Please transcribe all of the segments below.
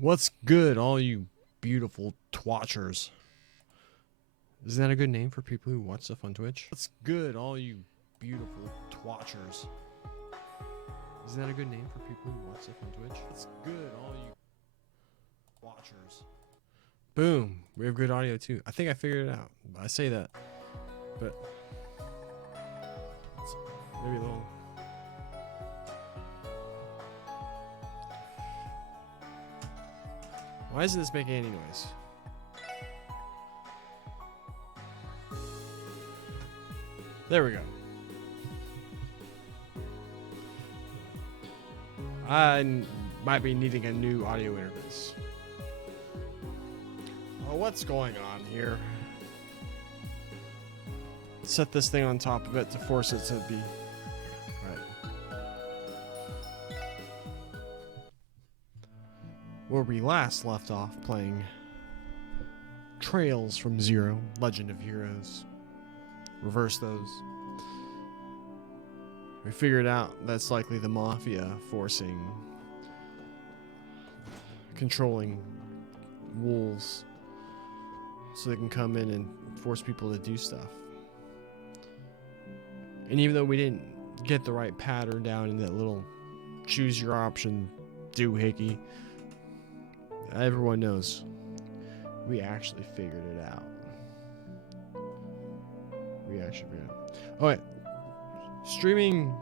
What's good, all you beautiful twatchers? Isn't that a good name for people who watch stuff on Twitch? What's good, all you beautiful twatchers? Isn't that a good name for people who watch stuff on Twitch? What's good, all you watchers? Boom, we have good audio too. I think I figured it out. I say that, but it's maybe a little. Why isn't this making any noise? There we go. I might be needing a new audio interface. Oh, what's going on here? Set this thing on top of it to force it to be right. Where we last left off playing Trails from Zero, Legend of Heroes. Reverse those. We figured out that's likely the Mafia controlling wolves so they can come in and force people to do stuff. And even though we didn't get the right pattern down in that little choose your option doohickey, everyone knows we actually figured it out. Oh wait, streaming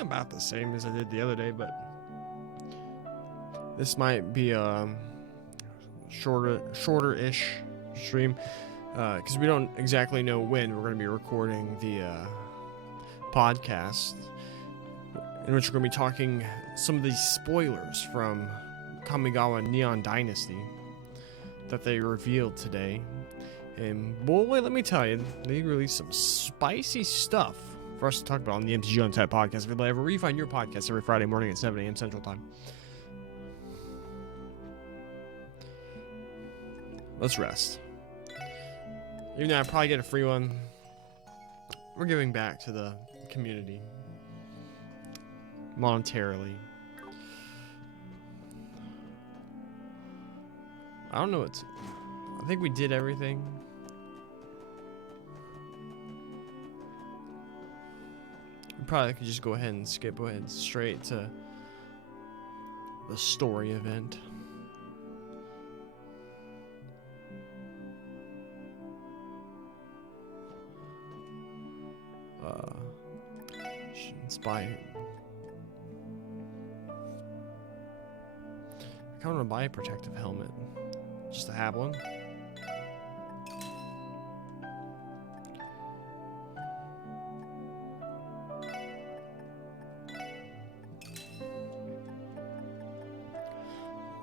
about the same as I did the other day, but this might be a shorter-ish stream because we don't exactly know when we're going to be recording the podcast, in which we're going to be talking some of these spoilers from Kamigawa Neon Dynasty that they revealed today. And boy, let me tell you, they released some spicy stuff for us to talk about on the MTG Untapped podcast. Where you find your podcast every Friday morning at 7 a.m. Central Time. Let's rest. Even though I probably get a free one, we're giving back to the community monetarily. I don't know what. I think we did everything. We probably could just go ahead and skip ahead straight to the story event. Spy. I kind of want to buy a protective helmet just to have one.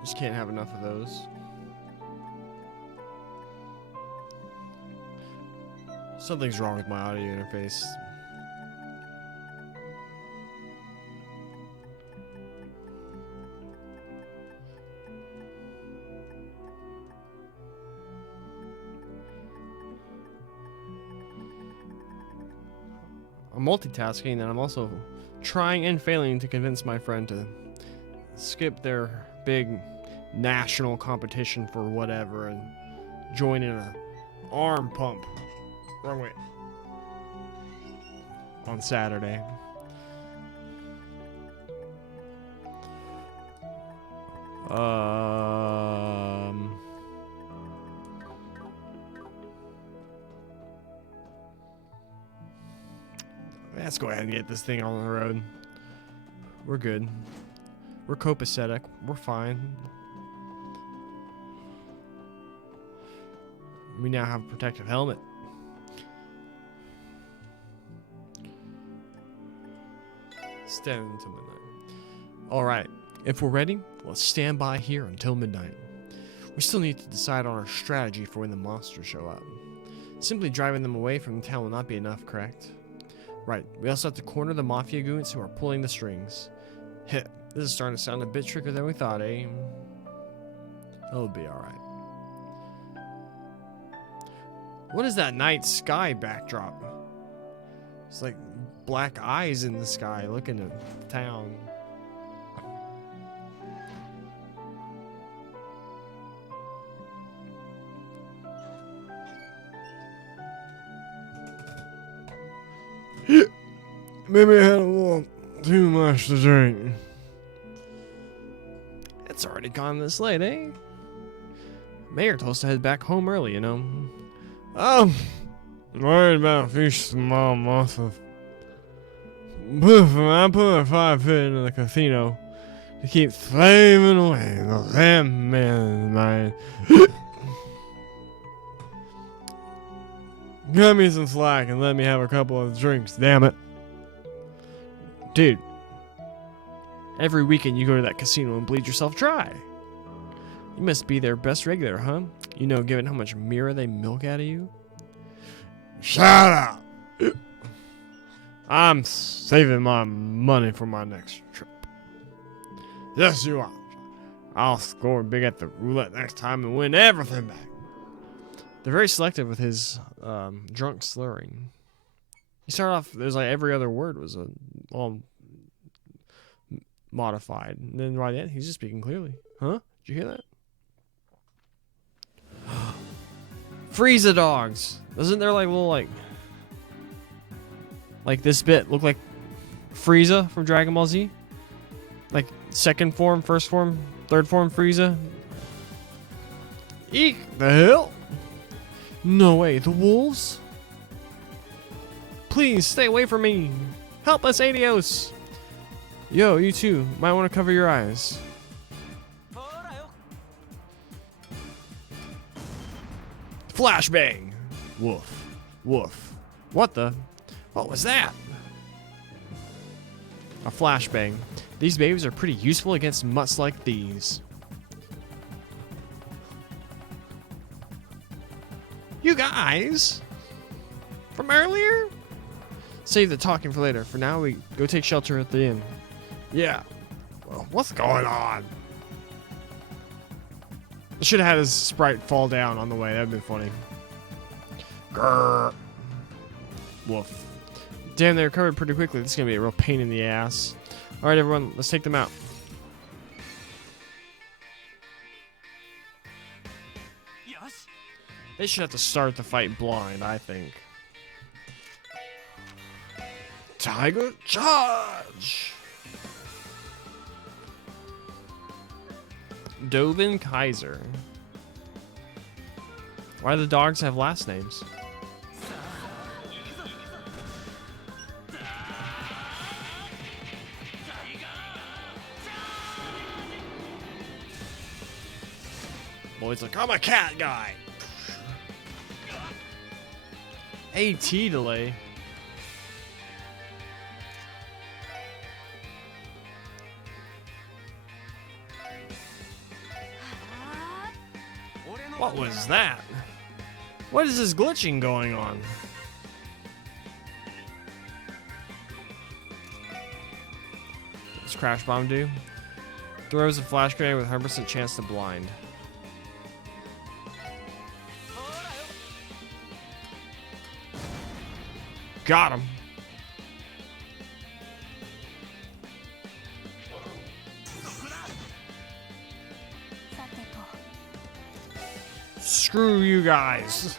Just can't have enough of those. Something's wrong with my audio interface. I'm multitasking, and I'm also trying and failing to convince my friend to skip their big national competition for whatever and join in a arm pump. Wrong way. On Saturday. Let's go ahead and get this thing on the road. We're good. We're copacetic. We're fine. We now have a protective helmet. Stand until midnight. Alright, if we're ready, let's stand by here until midnight. We still need to decide on our strategy for when the monsters show up. Simply driving them away from the town will not be enough, correct? Right, we also have to corner the Mafia goons who are pulling the strings. Hit, this is starting to sound a bit trickier than we thought, eh? It'll be alright. What is that night sky backdrop? It's like black eyes in the sky looking at the town. Maybe I had a little too much to drink. It's already gone this late, eh? Mayor told us to head back home early, you know. Oh, I'm worried about fish small muscles. I put a 5 pit into the casino to keep slaving away the damn man's mind. Cut me some slack and let me have a couple of drinks, damn it. Dude, every weekend you go to that casino and bleed yourself dry. You must be their best regular, huh? You know, given how much mirror they milk out of you. Shut up! I'm saving my money for my next trip. Yes, you are. I'll score big at the roulette next time and win everything back. They're very selective with his drunk slurring. He started off, there's like every other word was all modified. And then by the end, he's just speaking clearly. Huh? Did you hear that? Frieza dogs. Isn't there like little like this bit look like Frieza from Dragon Ball Z? Like second form, first form, third form Frieza? Eek! The hell? No way, the wolves? Please stay away from me. Help us, Adios. Yo, you too. Might want to cover your eyes. Flashbang! Woof. Woof. What the? What was that? A flashbang. These babies are pretty useful against mutts like these. You guys! From earlier? Save the talking for later. For now, we go take shelter at the inn. Yeah. Well, what's going on? I should have had his sprite fall down on the way. That'd been funny. Grrr. Woof. Damn, they recovered pretty quickly. This is gonna be a real pain in the ass. Alright, everyone, let's take them out. They should have to start the fight blind, I think. Tiger charge! Dovin Kaiser. Why do the dogs have last names? Boy's like, I'm a cat guy. AT delay. What was that? What is this glitching going on? What's Crash Bomb do? Throws a flash grenade with 100% chance to blind. Got him. Screw you guys.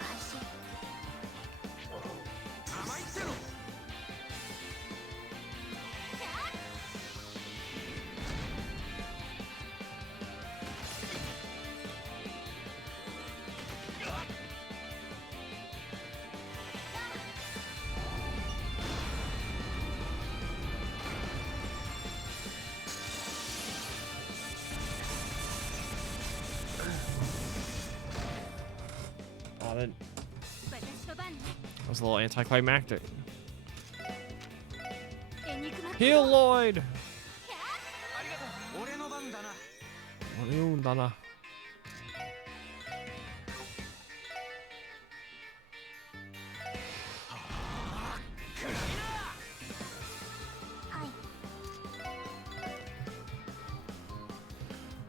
That was a little anticlimactic. Heal Lloyd!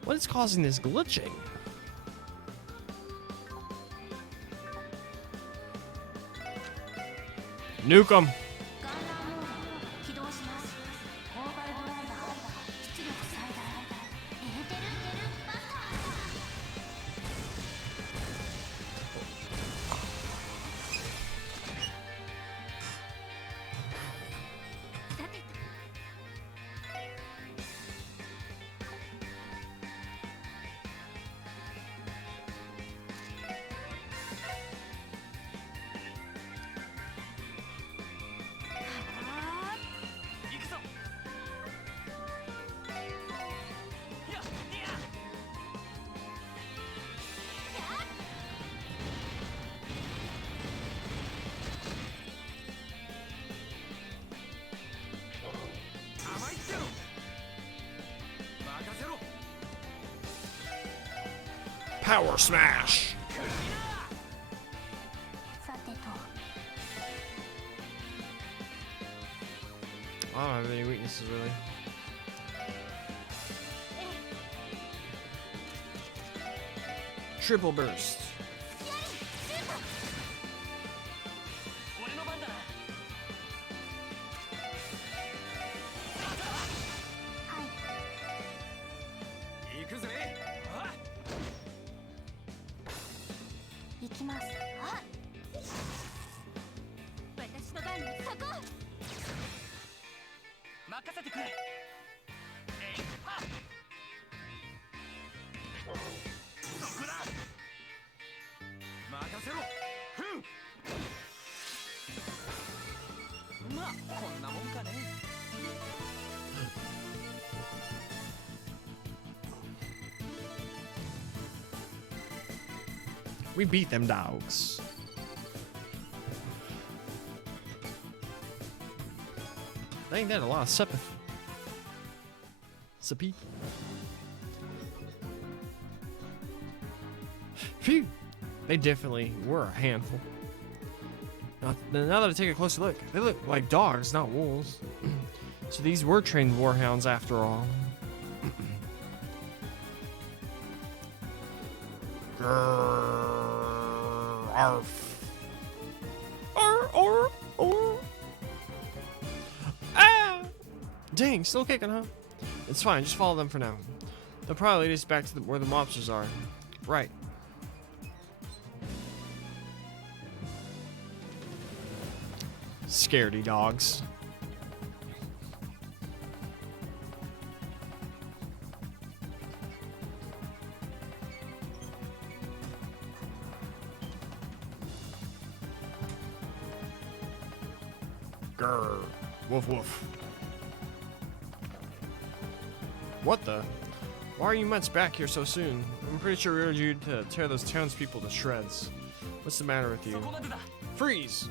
What is causing this glitching? Nuke him. Power smash! I don't have any weaknesses really. Triple burst. We beat them dogs. Ain't that a lot of sympathy? Phew! They definitely were a handful. Now that I take a closer look, they look like dogs, not wolves. So these were trained warhounds after all. Arf. Arr. Ah! Dang, still kicking, huh? It's fine, just follow them for now. They'll probably lead us back to where the mobsters are. Right. Scaredy dogs. Grr. Woof woof. What the? Why are you Mets back here so soon? I'm pretty sure we ordered you to tear those townspeople to shreds. What's the matter with you? Freeze!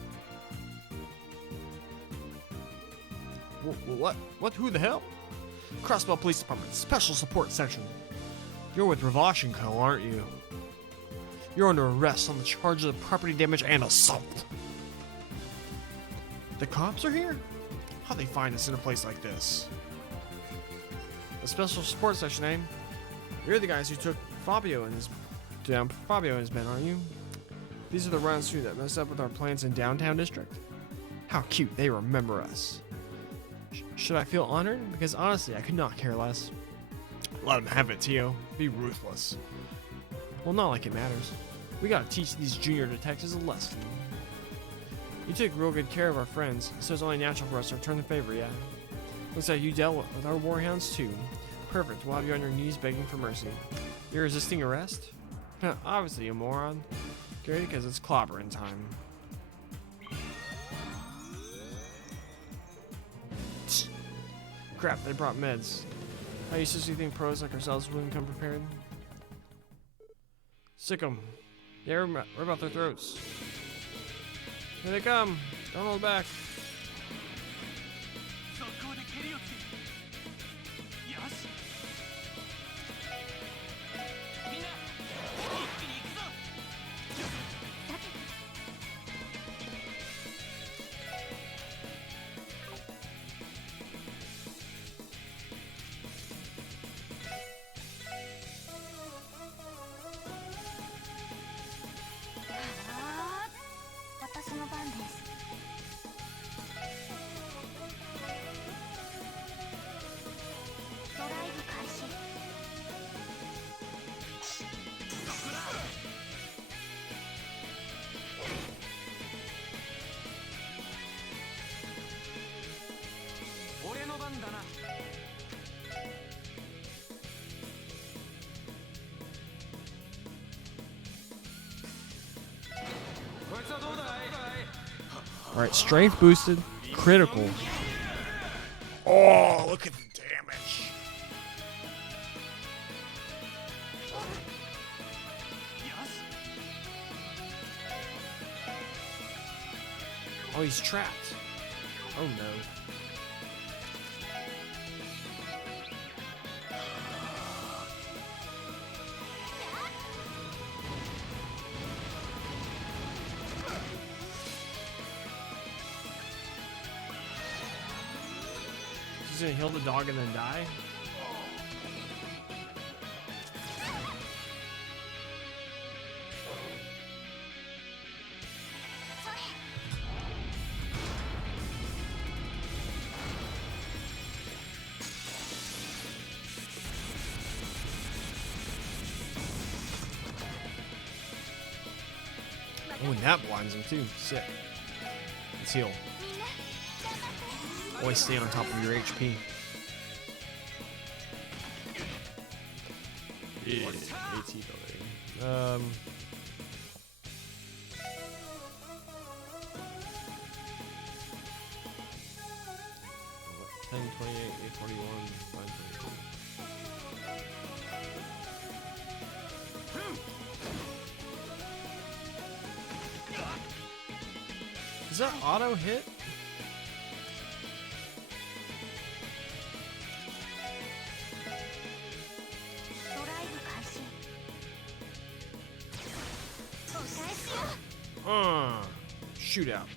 What? What? Who the hell? Crossbell Police Department, Special Support Section. You're with Ravash & Co., aren't you? You're under arrest on the charges of property damage and assault. The cops are here? How'd they find us in a place like this? The Special Support Section, eh? You're the guys who took Fabio and his men, aren't you? These are the runs through that messed up with our plans in downtown district. How cute, they remember us. Should I feel honored? Because honestly, I could not care less. Let them have it, Tio. Be ruthless. Well, not like it matters. We gotta teach these junior detectives a lesson. You took real good care of our friends, so it's only natural for us to return the favor, yeah? Looks like you dealt with our warhounds too. Perfect, we'll have you on your knees begging for mercy. You're resisting arrest? Obviously, you moron. Great, because it's clobbering time. Crap, they brought meds. How you seriously think pros like ourselves wouldn't come prepared? Sick 'em. Yeah, we're about their throats. Here they come. Don't hold back. Alright, strength boosted, critical. Oh, look at the damage. Oh, he's trapped. Oh no. She's gonna heal the dog and then die? Oh, and that blinds him too. Sick. Let's heal. Always stay on top of your HP. Yeah, AT building. 10, 28, 841, 522. Is that auto hit? Shootout.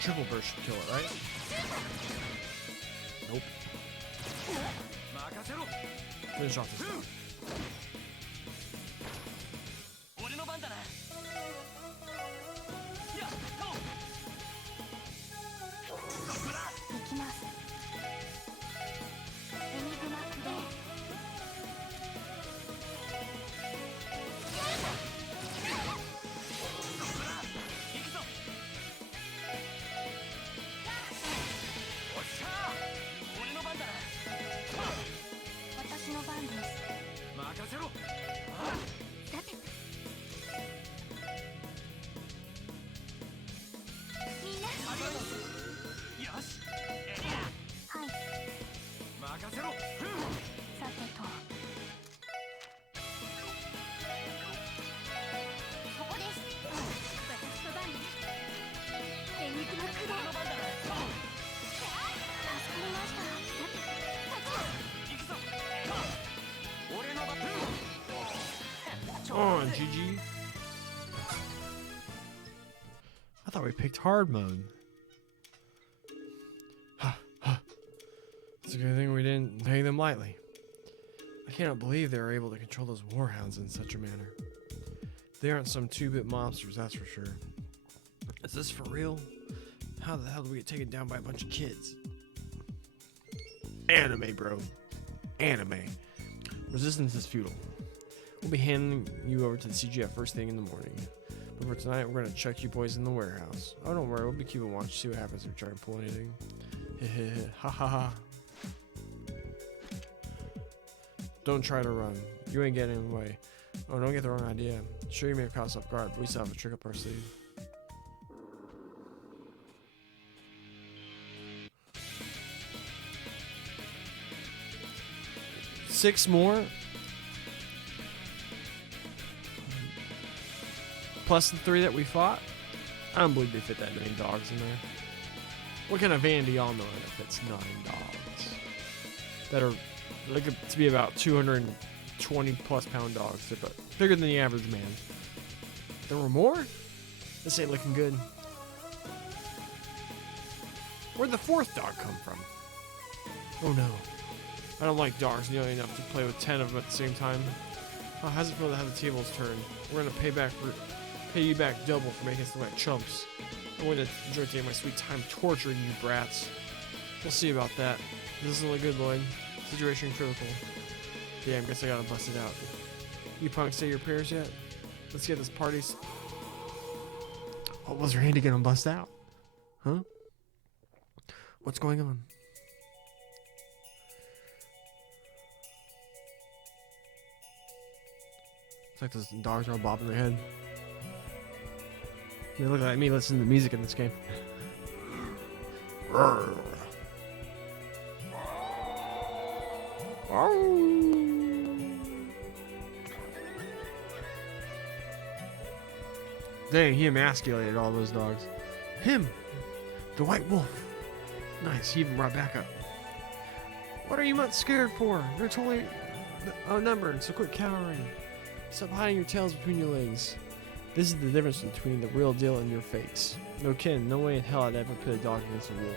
Triple burst should kill it, right? Nope. Finish off this guy. Oh, GG. I thought we picked hard mode. It's a good thing we didn't pay them lightly. I cannot believe they were able to control those warhounds in such a manner. They aren't some 2-bit monsters, that's for sure. Is this for real? How the hell did we get taken down by a bunch of kids? Anime, bro. Anime. Resistance is futile. We'll be handing you over to the CGF first thing in the morning. But for tonight, we're going to check you boys in the warehouse. Oh, don't worry. We'll be keeping watch to see what happens if we try to pull anything. Ha ha ha. Don't try to run. You ain't getting in the way. Oh, don't get the wrong idea. Sure, you may have caught us off guard, but we still have a trick up our sleeve. Six more? Plus the 3 that we fought? I don't believe they fit that many dogs in there. What kind of van do y'all know that fits 9 dogs? That are like to be about 220 plus pound dogs. They're bigger than the average man. There were more? This ain't looking good. Where'd the 4th dog come from? Oh no. I don't like dogs nearly enough to play with 10 of them at the same time. Oh, how's it feel to have the tables turned? We're gonna pay back for Pay you back double for making us look like chumps. I want to enjoy taking my sweet time torturing you brats. We'll see about that. This doesn't look good, Lloyd. Situation critical. Damn, guess I gotta bust it out. You punks say your prayers yet? Let's get this party. What was Randy gonna bust out? Huh? What's going on? It's like those dogs are all bobbing their head. They look like me listening to music in this game. Dang, he emasculated all those dogs. Him! The white wolf! Nice, he even brought backup. What are you not scared for? You're totally outnumbered, so quit cowering. Stop hiding your tails between your legs. This is the difference between the real deal and your fakes. No kidding, no way in hell I'd ever put a dog against a wolf.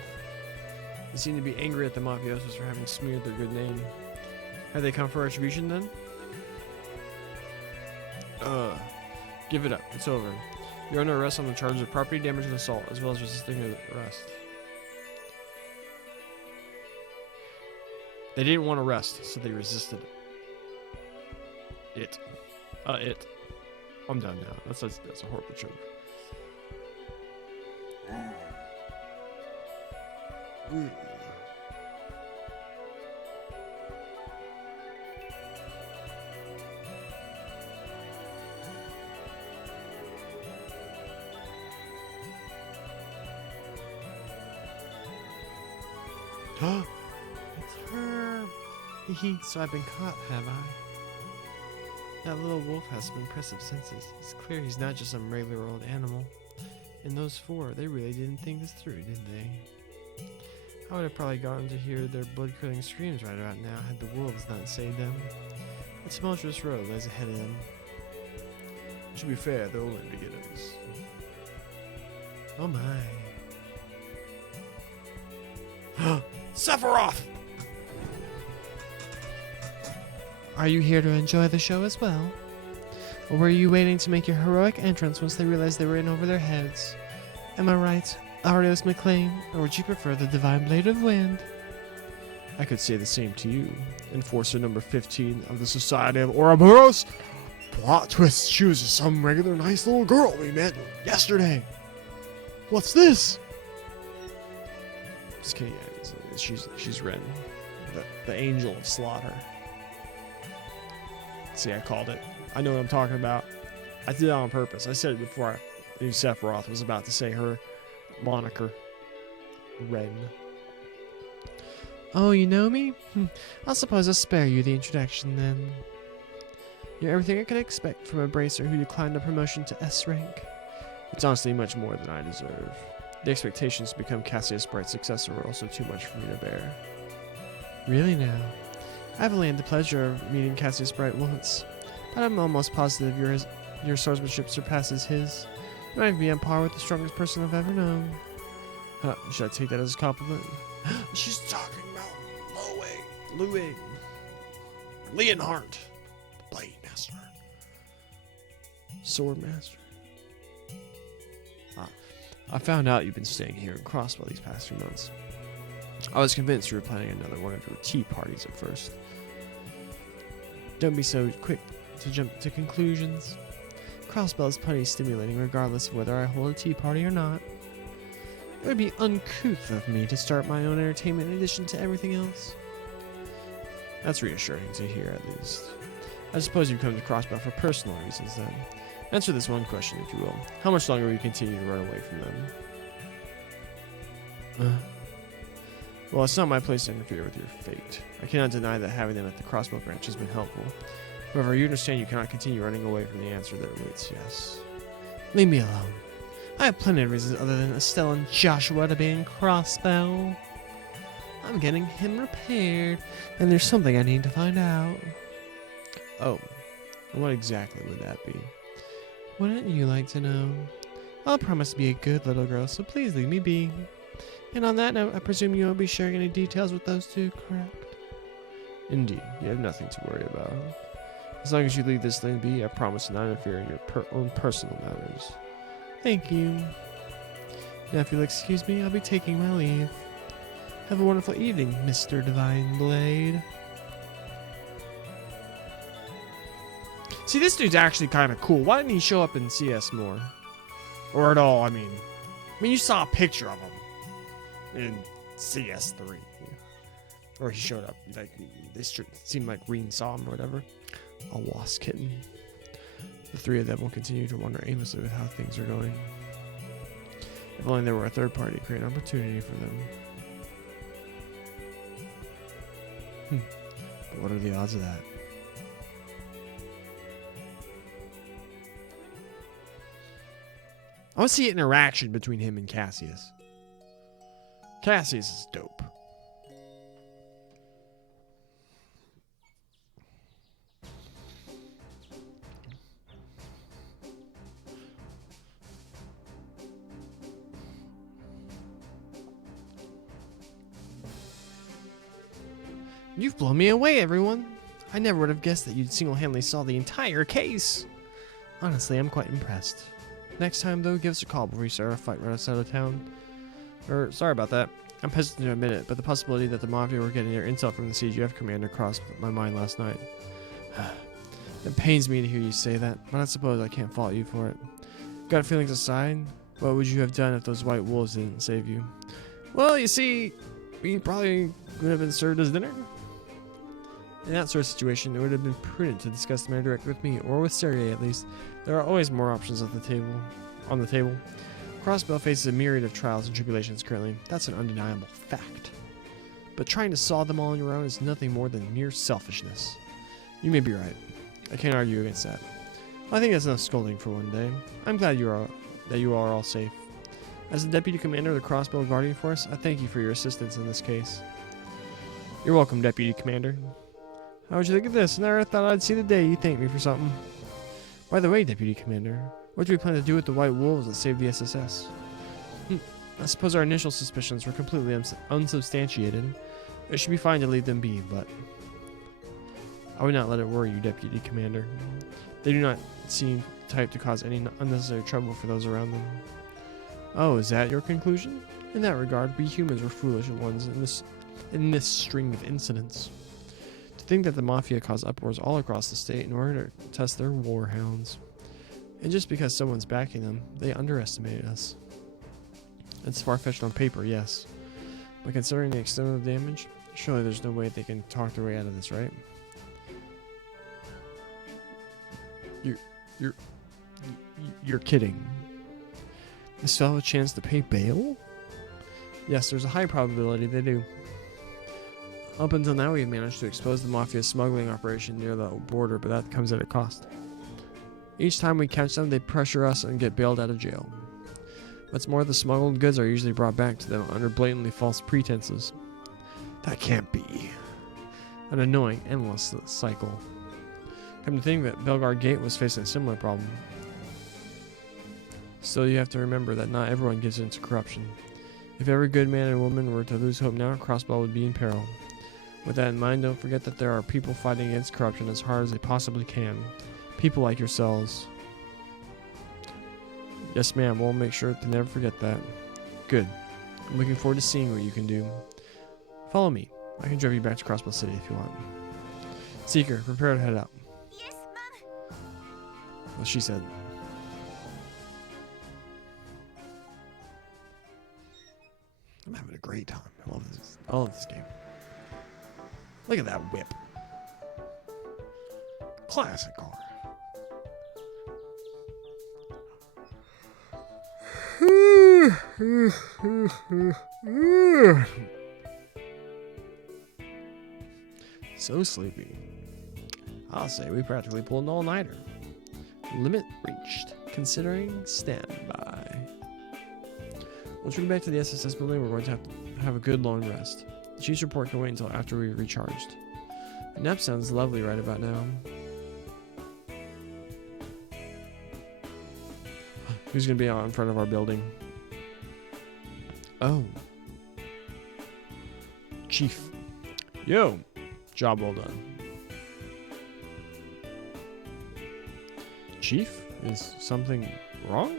They seem to be angry at the mafiosos for having smeared their good name. Have they come for retribution then? Give it up. It's over. You're under arrest on the charge of property damage and assault, as well as resisting arrest. They didn't want arrest, so they resisted it. It. I'm done now. That's a horrible joke. It's her. Hee. So I've been caught, have I? That little wolf has some impressive senses. It's clear he's not just some regular old animal. And those four, they really didn't think this through, did they? I would have probably gotten to hear their blood-curdling screams right about now had the wolves not saved them. A tumultuous road lies ahead of them. To be fair, they're only beginners. Oh my. Sephiroth! Are you here to enjoy the show as well? Or were you waiting to make your heroic entrance once they realized they were in over their heads? Am I right, Arios McLean? Or would you prefer the Divine Blade of Wind? I could say the same to you, Enforcer number 15 of the Society of Ouroboros. Plot twist, she was just some regular nice little girl we met yesterday. What's this? Just kidding, she's Ren, the Angel of Slaughter. See, I called it. I know what I'm talking about. I did it on purpose. I said it before I knew Sephiroth was about to say her moniker. Ren. Oh, you know me? I suppose I'll spare you the introduction then. You're everything I could expect from a bracer who declined a promotion to S rank. It's honestly much more than I deserve. The expectations to become Cassius Bright's successor were also too much for me to bear. Really now? I've only had the pleasure of meeting Cassius Bright once, but I'm almost positive your swordsmanship surpasses his. You might be on par with the strongest person I've ever known. Should I take that as a compliment? She's talking about Louis. Leonhardt, the Blade Master. Sword Master. I found out you've been staying here in Crossbow these past few months. I was convinced you were planning another one of your tea parties at first. Don't be so quick to jump to conclusions. Crossbow is plenty stimulating regardless of whether I hold a tea party or not. It would be uncouth of me to start my own entertainment in addition to everything else. That's reassuring to hear, at least. I suppose you've come to Crossbow for personal reasons, then. Answer this one question, if you will. How much longer will you continue to run away from them? Well, it's not my place to interfere with your fate. I cannot deny that having them at the Crossbow branch has been helpful. However, you understand you cannot continue running away from the answer that awaits, yes. Leave me alone. I have plenty of reasons other than Estelle and Joshua to be in Crossbow. I'm getting him repaired, and there's something I need to find out. Oh, what exactly would that be? Wouldn't you like to know? I'll promise to be a good little girl, so please leave me be. And on that note, I presume you won't be sharing any details with those two, correct? Indeed, you have nothing to worry about. As long as you leave this lane be, I promise to not interfere in your own personal matters. Thank you. Now, if you'll excuse me, I'll be taking my leave. Have a wonderful evening, Mr. Divine Blade. See, this dude's actually kind of cool. Why didn't he show up in CS more? Or at all, I mean, you saw a picture of him in CS3. Or he showed up, like, this seemed like Reen saw him or whatever. A lost kitten. The three of them will continue to wonder aimlessly with how things are going. If only there were a third party to create an opportunity for them. But what are the odds of that? I want to see an interaction between him and Cassius. Cassius is dope. You've blown me away, everyone. I never would have guessed that you'd single-handedly solve the entire case. Honestly, I'm quite impressed. Next time, though, give us a call before you start a fight right outside of town. Sorry about that. I'm hesitant to admit it, but the possibility that the Mafia were getting their intel from the CGF commander crossed my mind last night. It pains me to hear you say that, but I suppose I can't fault you for it. Gut feelings aside, what would you have done if those white wolves didn't save you? Well, you see, we probably would have been served as dinner. In that sort of situation, it would have been prudent to discuss the matter directly with me, or with Sergei at least. There are always more options on the table. Crossbell faces a myriad of trials and tribulations currently. That's an undeniable fact. But trying to solve them all on your own is nothing more than mere selfishness. You may be right. I can't argue against that. I think that's enough scolding for one day. I'm glad that you are all safe. As the Deputy Commander of the Crossbell Guardian Force, I thank you for your assistance in this case. You're welcome, Deputy Commander. How would you think of this? Never thought I'd see the day you thank me for something. By the way, Deputy Commander, what do we plan to do with the white wolves that saved the SSS? I suppose our initial suspicions were completely unsubstantiated. It should be fine to leave them be, but I would not let it worry you, Deputy Commander. They do not seem the type to cause any unnecessary trouble for those around them. Oh, is that your conclusion? In that regard, we humans were foolish ones in this string of incidents. To think that the Mafia caused uproars all across the state in order to test their warhounds. And just because someone's backing them, they underestimated us. It's far-fetched on paper, yes. But considering the extent of the damage, surely there's no way they can talk their way out of this, right? You're kidding. They still have a chance to pay bail? Yes, there's a high probability they do. Up until now, we've managed to expose the Mafia's smuggling operation near the border, but that comes at a cost. Each time we catch them, they pressure us and get bailed out of jail. What's more, the smuggled goods are usually brought back to them under blatantly false pretenses. That can't be. An annoying, endless cycle. Come to think that Belgard Gate was facing a similar problem. Still, you have to remember that not everyone gives in to corruption. If every good man and woman were to lose hope now, Crossbell would be in peril. With that in mind, don't forget that there are people fighting against corruption as hard as they possibly can. People like yourselves. Yes, ma'am, we'll make sure to never forget that. Good. I'm looking forward to seeing what you can do. Follow me. I can drive you back to Crossbell City if you want. Seeker, prepare to head out. Yes, Mom. Well, she said. I'm having a great time. I love this game. Look at that whip. Classic car. So sleepy. I'll say we practically pulled an all-nighter. Limit reached. Considering standby. Once we get back to the SSS building, we're going to have a good long rest. The Chief's report can wait until after we recharged. The nap sounds lovely right about now. Who's going to be out in front of our building? Oh. Chief. Yo. Job well done. Chief, is something wrong?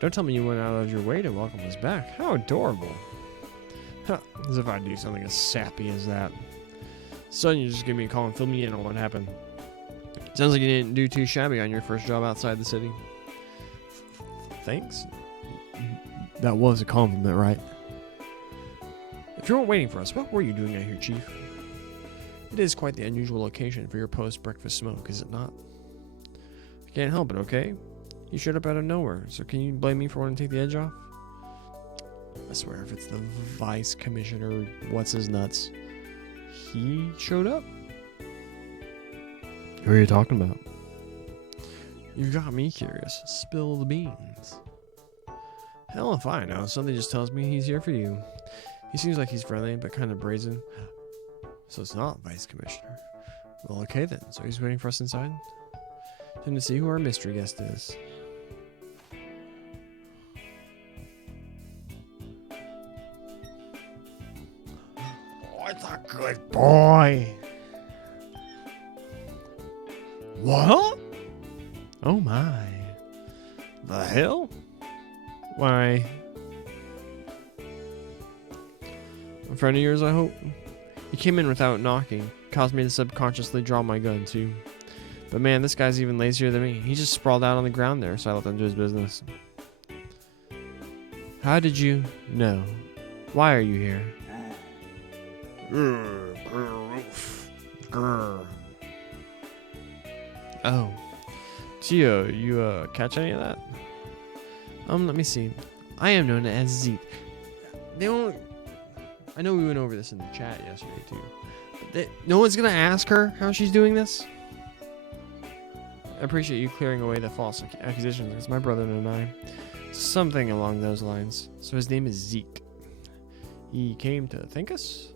Don't tell me you went out of your way to welcome us back. How adorable. Huh, as if I'd do something as sappy as that. Son, you just give me a call and fill me in on what happened. Sounds like you didn't do too shabby on your first job outside the city. Thanks. That was a compliment, right? If you weren't waiting for us, what were you doing out here, Chief? It is quite the unusual occasion for your post-breakfast smoke, is it not? I can't help it, okay? You showed up out of nowhere, so can you blame me for wanting to take the edge off? I swear, if it's the vice commissioner, what's his nuts, he showed up? Who are you talking about? You've got me curious. Spill the beans. Hell if I know. Something just tells me he's here for you. He seems like he's friendly, but kind of brazen. So it's not Vice Commissioner. Well, okay then. So he's waiting for us inside? Time to see who our mystery guest is. Oh, it's a good boy. What? Oh my. The hell? Why? A friend of yours, I hope? He came in without knocking. Caused me to subconsciously draw my gun, too. But man, this guy's even lazier than me. He just sprawled out on the ground there, so I let him do his business. How did you know? Why are you here? Oh. Tio, you catch any of that? Let me see. I am known as Zeke. I know we went over this in the chat yesterday too. But no one's gonna ask her how she's doing this. I appreciate you clearing away the false accusations. It's my brother and I. Something along those lines. So his name is Zeke. He came to thank us?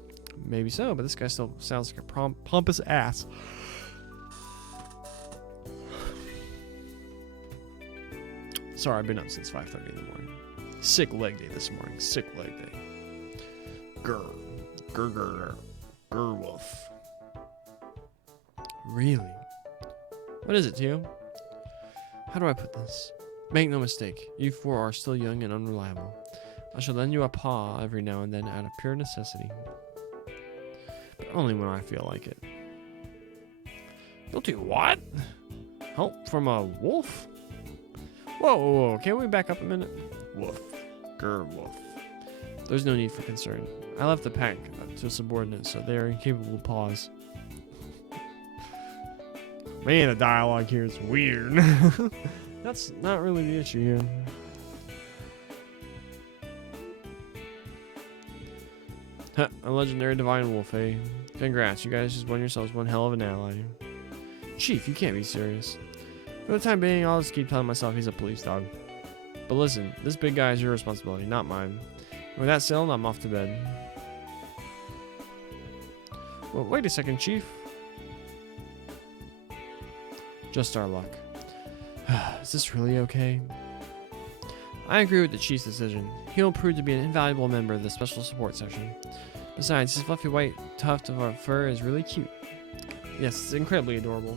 Maybe so, but this guy still sounds like a pompous ass. Sorry, I've been up since 5:30 in the morning. Sick leg day this morning. Sick leg day. Grr wolf. Really? What is it, Tio? How do I put this? Make no mistake, you four are still young and unreliable. I shall lend you a paw every now and then out of pure necessity. But only when I feel like it. You'll do what? Help from a wolf? Whoa, can't we back up a minute? Woof. Grr, wolf. There's no need for concern. I left the pack to a subordinate, so they are incapable of pause. Man, the dialogue here is weird. That's not really the issue here. Huh, a legendary divine wolf, eh? Congrats, you guys just won yourselves one hell of an ally. Chief, you can't be serious. For the time being, I'll just keep telling myself he's a police dog. But listen, this big guy is your responsibility, not mine. With that settled, I'm off to bed. Well, wait a second, Chief. Just our luck. Is this really okay? I agree with the Chief's decision. He'll prove to be an invaluable member of the special support section. Besides, his fluffy white tuft of fur is really cute. Yes, it's incredibly adorable.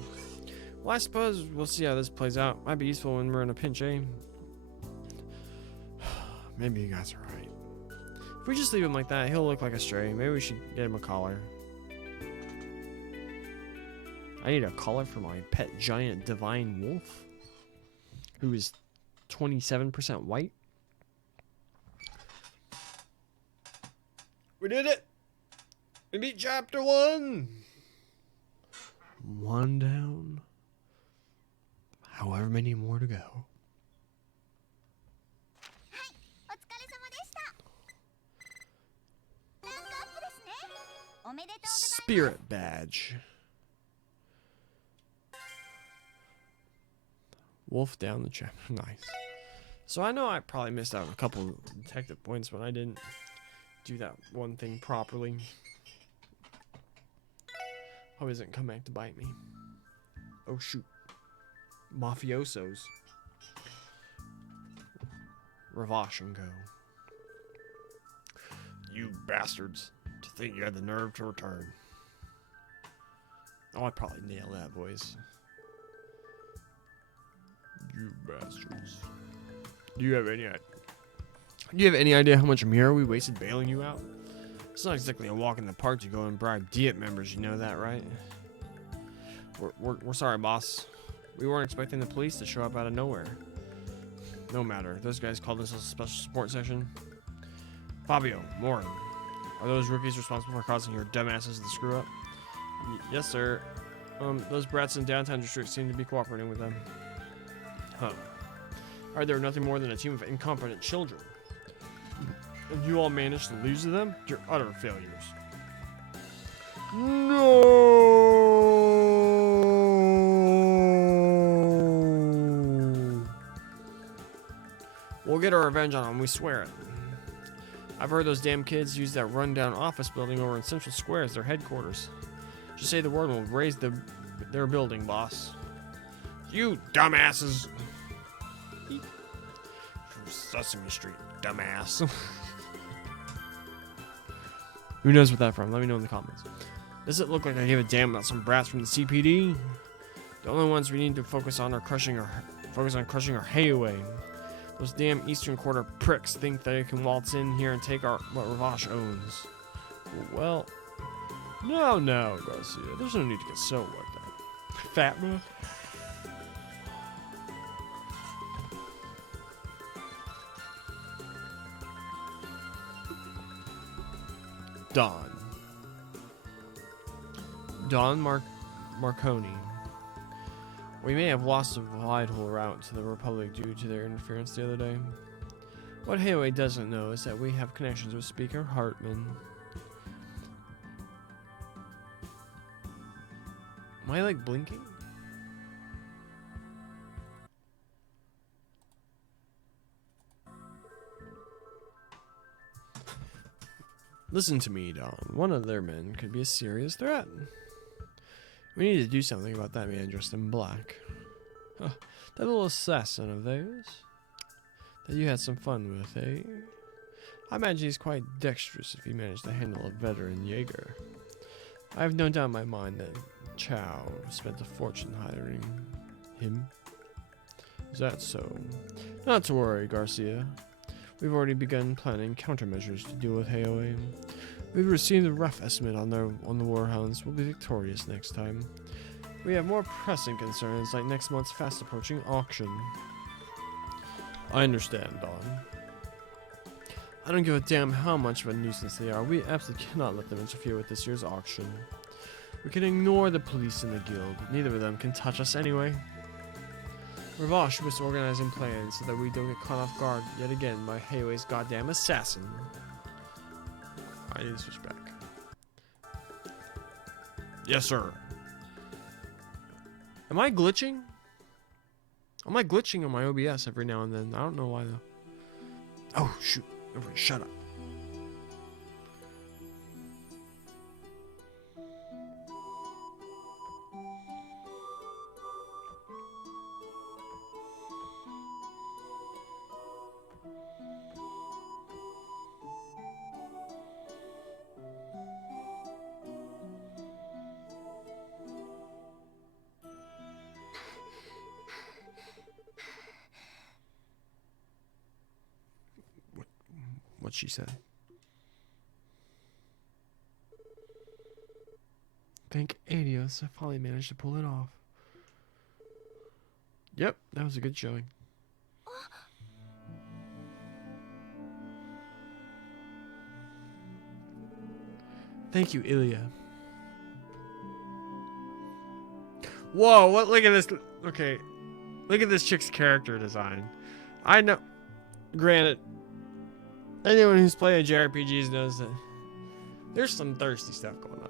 Well, I suppose we'll see how this plays out. Might be useful when we're in a pinch, eh? Maybe you guys are right. If we just leave him like that, he'll look like a stray. Maybe we should get him a collar. I need a collar for my pet giant divine wolf, who is 27% white. We did it! We beat chapter 1! One down. However many more to go. Spirit badge. Wolf down the chapter. Nice. So I know I probably missed out on a couple detective points when I didn't do that one thing properly. Hope he doesn't come back to bite me. Oh shoot. Mafiosos. Ravash and go. You bastards. To think you had the nerve to return. Oh, I'd probably nail that voice. You bastards. Do you have any idea how much mirror we wasted bailing you out? It's not exactly a walk in the park to go and bribe Diet members, you know that, right? We're sorry, boss. We weren't expecting the police to show up out of nowhere. No matter. Those guys called this a special support session. Fabio, Morin, are those rookies responsible for causing your dumbasses to screw up? Yes, sir. Those brats in downtown district seem to be cooperating with them. Huh. Alright, they're nothing more than a team of incompetent children. And you all managed to lose to them? You're utter failures. No! We'll get our revenge on them, we swear it. I've heard those damn kids use that rundown office building over in Central Square as their headquarters. Just say the word and we'll raise their building, boss. You dumbasses! Sesame Street, dumbass. Who knows what that's from? Let me know in the comments. Does it look like I give a damn about some brats from the CPD? The only ones we need to focus on crushing our hayaway. Those damn Eastern Quarter pricks think they can waltz in here and take what Ravash owns. Well, no, Garcia. There's no need to get so worked up. Fat man. Don Marconi. We may have lost a vital route to the Republic due to their interference the other day. What Hayaway doesn't know is that we have connections with Speaker Hartman. Am I like blinking? Listen to me, Don. One of their men could be a serious threat. We need to do something about that man dressed in black. Huh, that little assassin of theirs that you had some fun with, eh? I imagine he's quite dexterous if he managed to handle a veteran Jaeger. I have no doubt in my mind that Chow spent a fortune hiring him. Is that so? Not to worry, Garcia. We've already begun planning countermeasures to deal with Hayaway. We've received a rough estimate on the Warhounds. We'll be victorious next time. We have more pressing concerns like next month's fast approaching auction. I understand, Don. I don't give a damn how much of a nuisance they are. We absolutely cannot let them interfere with this year's auction. We can ignore the police and the guild. Neither of them can touch us anyway. Ravash was organizing plans so that we don't get caught off guard yet again by Hayaway's goddamn assassin. I need to switch back. Yes, sir. Am I glitching? Am I glitching on my OBS every now and then? I don't know why though. Oh shoot! Everybody, shut up. What she said. Thank Adios, I finally managed to pull it off. Yep, that was a good showing. Thank you, Ilya. Whoa, what? Look at this. Okay, look at this chick's character design. I know, granted, anyone who's played JRPGs knows that there's some thirsty stuff going on.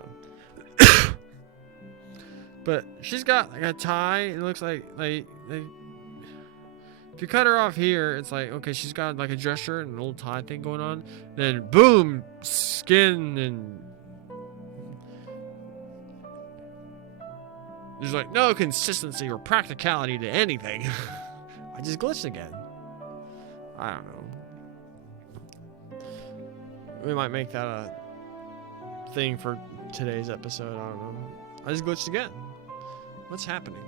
But she's got like a tie. It looks like if you cut her off here, it's like, okay, she's got like a dress shirt and an old tie thing going on. Then boom, skin, and there's like no consistency or practicality to anything. I just glitched again. I don't know. We might make that a thing for today's episode. I don't know. I just glitched again. What's happening?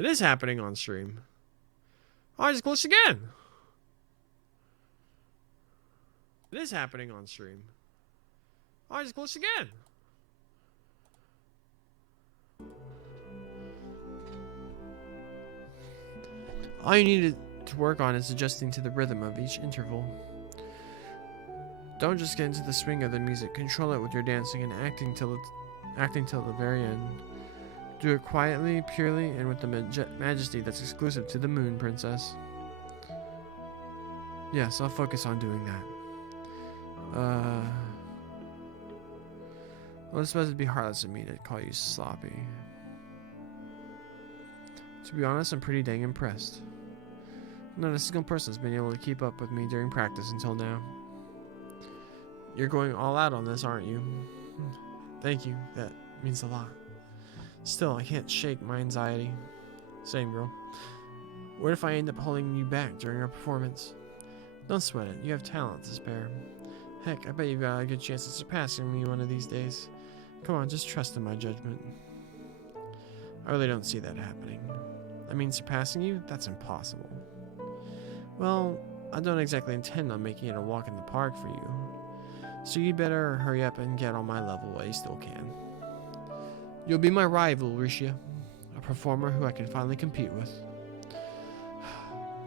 It is happening on stream. Oh, I just glitched again. It is happening on stream. Oh, I just glitched again. All you need to work on is adjusting to the rhythm of each interval. Don't just get into the swing of the music. Control it with your dancing and acting till the very end. Do it quietly, purely, and with the majesty that's exclusive to the Moon Princess. Yes, I'll focus on doing that. Well, it's supposed to be heartless of me to call you sloppy. To be honest, I'm pretty dang impressed. Not a single person has been able to keep up with me during practice until now. You're going all out on this, aren't you? Thank you. That means a lot. Still, I can't shake my anxiety. Same, girl. What if I end up holding you back during our performance? Don't sweat it. You have talent to spare. Heck, I bet you've got a good chance of surpassing me one of these days. Come on, just trust in my judgment. I really don't see that happening. I mean, surpassing you? That's impossible. Well, I don't exactly intend on making it a walk in the park for you. So you better hurry up and get on my level while you still can. You'll be my rival, Risha. A performer who I can finally compete with.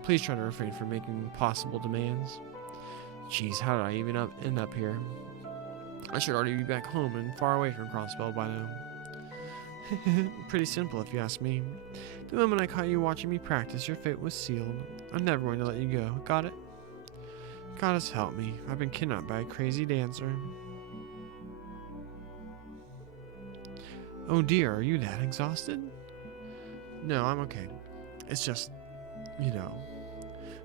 Please try to refrain from making impossible demands. Jeez, how did I even end up here? I should already be back home and far away from Crossbell by now. Pretty simple if you ask me. The moment I caught you watching me practice, your fate was sealed. I'm never going to let you go. Got it? Goddess help me. I've been kidnapped by a crazy dancer. Oh dear, are you that exhausted? No, I'm okay. It's just, you know,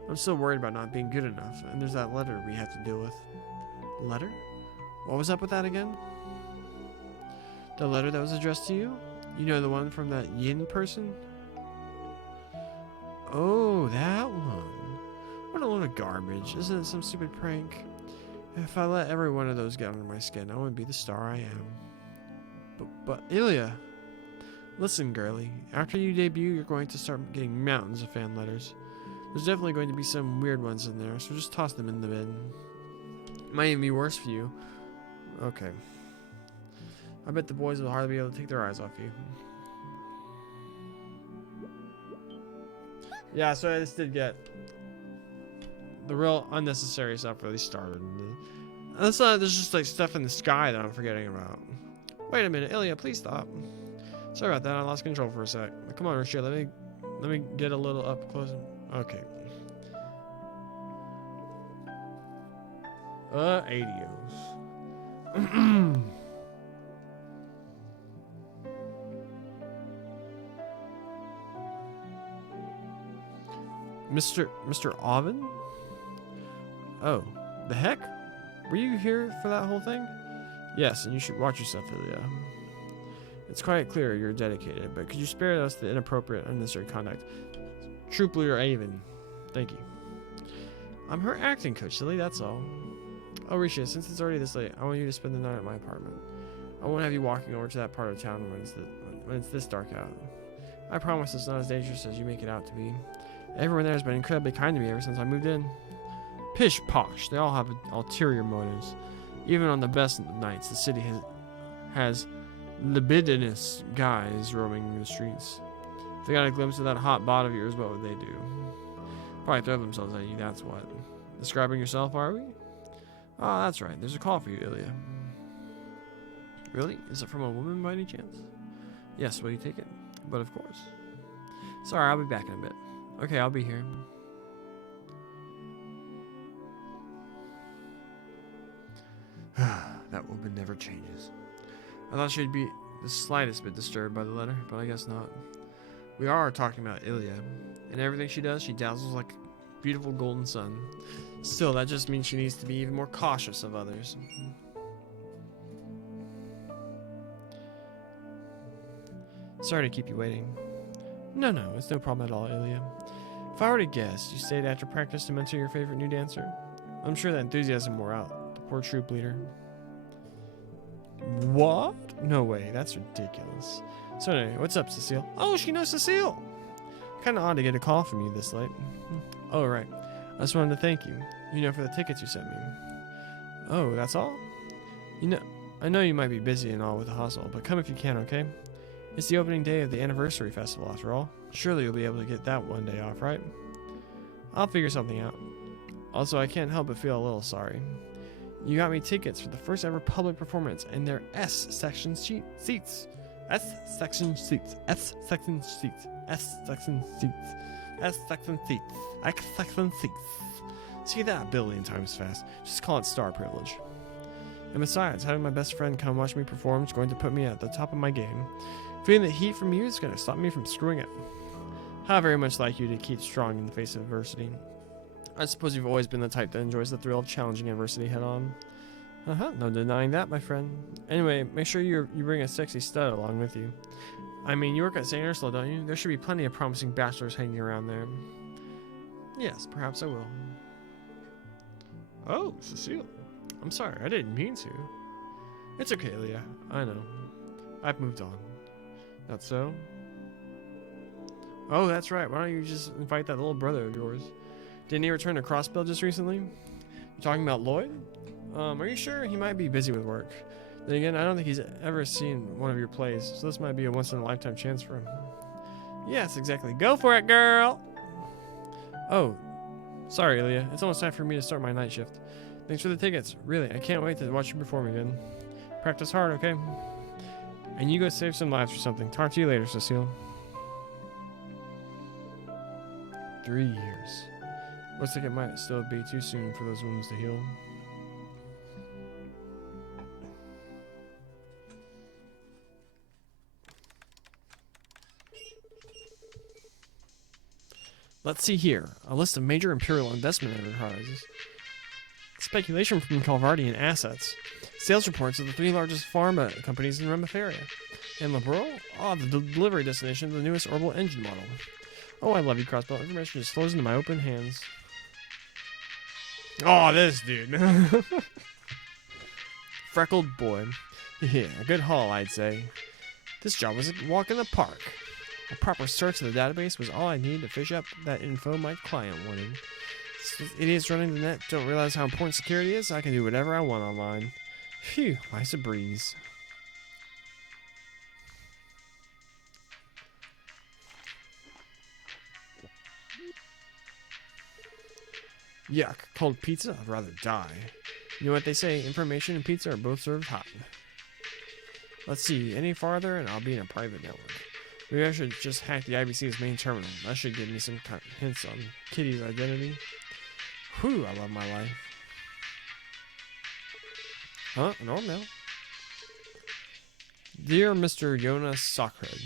I'm still worried about not being good enough, and there's that letter we have to deal with. Letter? What was up with that again? The letter that was addressed to you? You know, the one from that Yin person? Oh, that one. What a load of garbage. Isn't it some stupid prank? If I let every one of those get under my skin, I wouldn't be the star I am. But Ilya, listen, girlie. After you debut, you're going to start getting mountains of fan letters. There's definitely going to be some weird ones in there, so just toss them in the bin. It might even be worse for you. Okay. I bet the boys will hardly be able to take their eyes off you. Yeah, so I just did get the real unnecessary stuff really started. There's just like stuff in the sky that I'm forgetting about. Wait a minute, Ilya, please stop. Sorry about that, I lost control for a sec. Come on, Rashid, let me get a little up close. Okay. Adios. Mr. Oven? Oh, the heck? Were you here for that whole thing? Yes, and you should watch yourself, Ilya. It's quite clear you're dedicated, but could you spare us the inappropriate, unnecessary conduct? Troop Leader Avon. Thank you. I'm her acting coach, silly, that's all. Oh, Risha, since it's already this late, I want you to spend the night at my apartment. I won't have you walking over to that part of town when it's this dark out. I promise it's not as dangerous as you make it out to be. Everyone there has been incredibly kind to me ever since I moved in. Pish posh, they all have ulterior motives. Even on the best nights, the city has libidinous guys roaming the streets. If they got a glimpse of that hot bod of yours, what would they do? Probably throw themselves at you, that's what. Describing yourself, are we? Oh, that's right. There's a call for you, Ilya. Really? Is it from a woman by any chance? Yes, will you take it? But of course. Sorry, I'll be back in a bit. Okay, I'll be here. That woman never changes. I thought she'd be the slightest bit disturbed by the letter, but I guess not. We are talking about Ilya, and everything she does, she dazzles like a beautiful golden sun. Still, that just means she needs to be even more cautious of others. Sorry to keep you waiting. No, it's no problem at all, Ilya. If I were to guess, you stayed after practice to mentor your favorite new dancer? I'm sure that enthusiasm wore out. The poor troop leader. What? No way, that's ridiculous. So anyway, what's up, Cecile? Oh, she knows Cecile! kind of odd to get a call from you this late. Oh, right. I just wanted to thank you, for the tickets you sent me. Oh, that's all? I know you might be busy and all with the hustle, but come if you can, okay? It's the opening day of the anniversary festival, after all. Surely you'll be able to get that one day off, right? I'll figure something out. Also, I can't help but feel a little sorry. You got me tickets for the first ever public performance, and they're S-section seats. S-section seats. S-section seats. S-section seats. S-section seats. X-section seats. See that a billion times fast. Just call it star privilege. And besides, having my best friend come watch me perform is going to put me at the top of my game. Feeling the heat from you is going to stop me from screwing up. How very much like you to keep strong in the face of adversity. I suppose you've always been the type that enjoys the thrill of challenging adversity head on. No denying that, my friend. Anyway, make sure you bring a sexy stud along with you. I mean, you work at St. Ursula, don't you? There should be plenty of promising bachelors hanging around there. Yes, perhaps I will. Oh, Cecile. I'm sorry, I didn't mean to. It's okay, Leah. I know. I've moved on. Not so? Oh, that's right. Why don't you just invite that little brother of yours? Didn't he return to Crossbill just recently? You talking about Lloyd? Are you sure? He might be busy with work. Then again, I don't think he's ever seen one of your plays, so this might be a once-in-a-lifetime chance for him. Yes, exactly. Go for it, girl! Oh, sorry, Leah. It's almost time for me to start my night shift. Thanks for the tickets. Really, I can't wait to watch you perform again. Practice hard, okay? And you go save some lives or something. Talk to you later, Cecile. 3 years. Looks like it might still be too soon for those wounds to heal. Let's see here. A list of major Imperial investment enterprises. Speculation from Calvardian assets. Sales reports of the 3 largest pharma companies in Remifaria. And Liberal? Oh, the delivery destination of the newest orbital engine model. Oh, I love you, Crossbow. Information just flows into my open hands. Oh, this dude. Freckled boy. Yeah, a good haul, I'd say. This job was a walk in the park. A proper search of the database was all I needed to fish up that info my client wanted. These idiots running the net don't realize how important security is. I can do whatever I want online. Phew, life's a breeze. Yuck, cold pizza? I'd rather die. You know what they say, information and pizza are both served hot. Let's see, any farther and I'll be in a private network. Maybe I should just hack the IBC's main terminal. That should give me some kind of hints on Kitty's identity. Whew, I love my life. Huh? An old mail? Dear Mr. Jonas Sockred,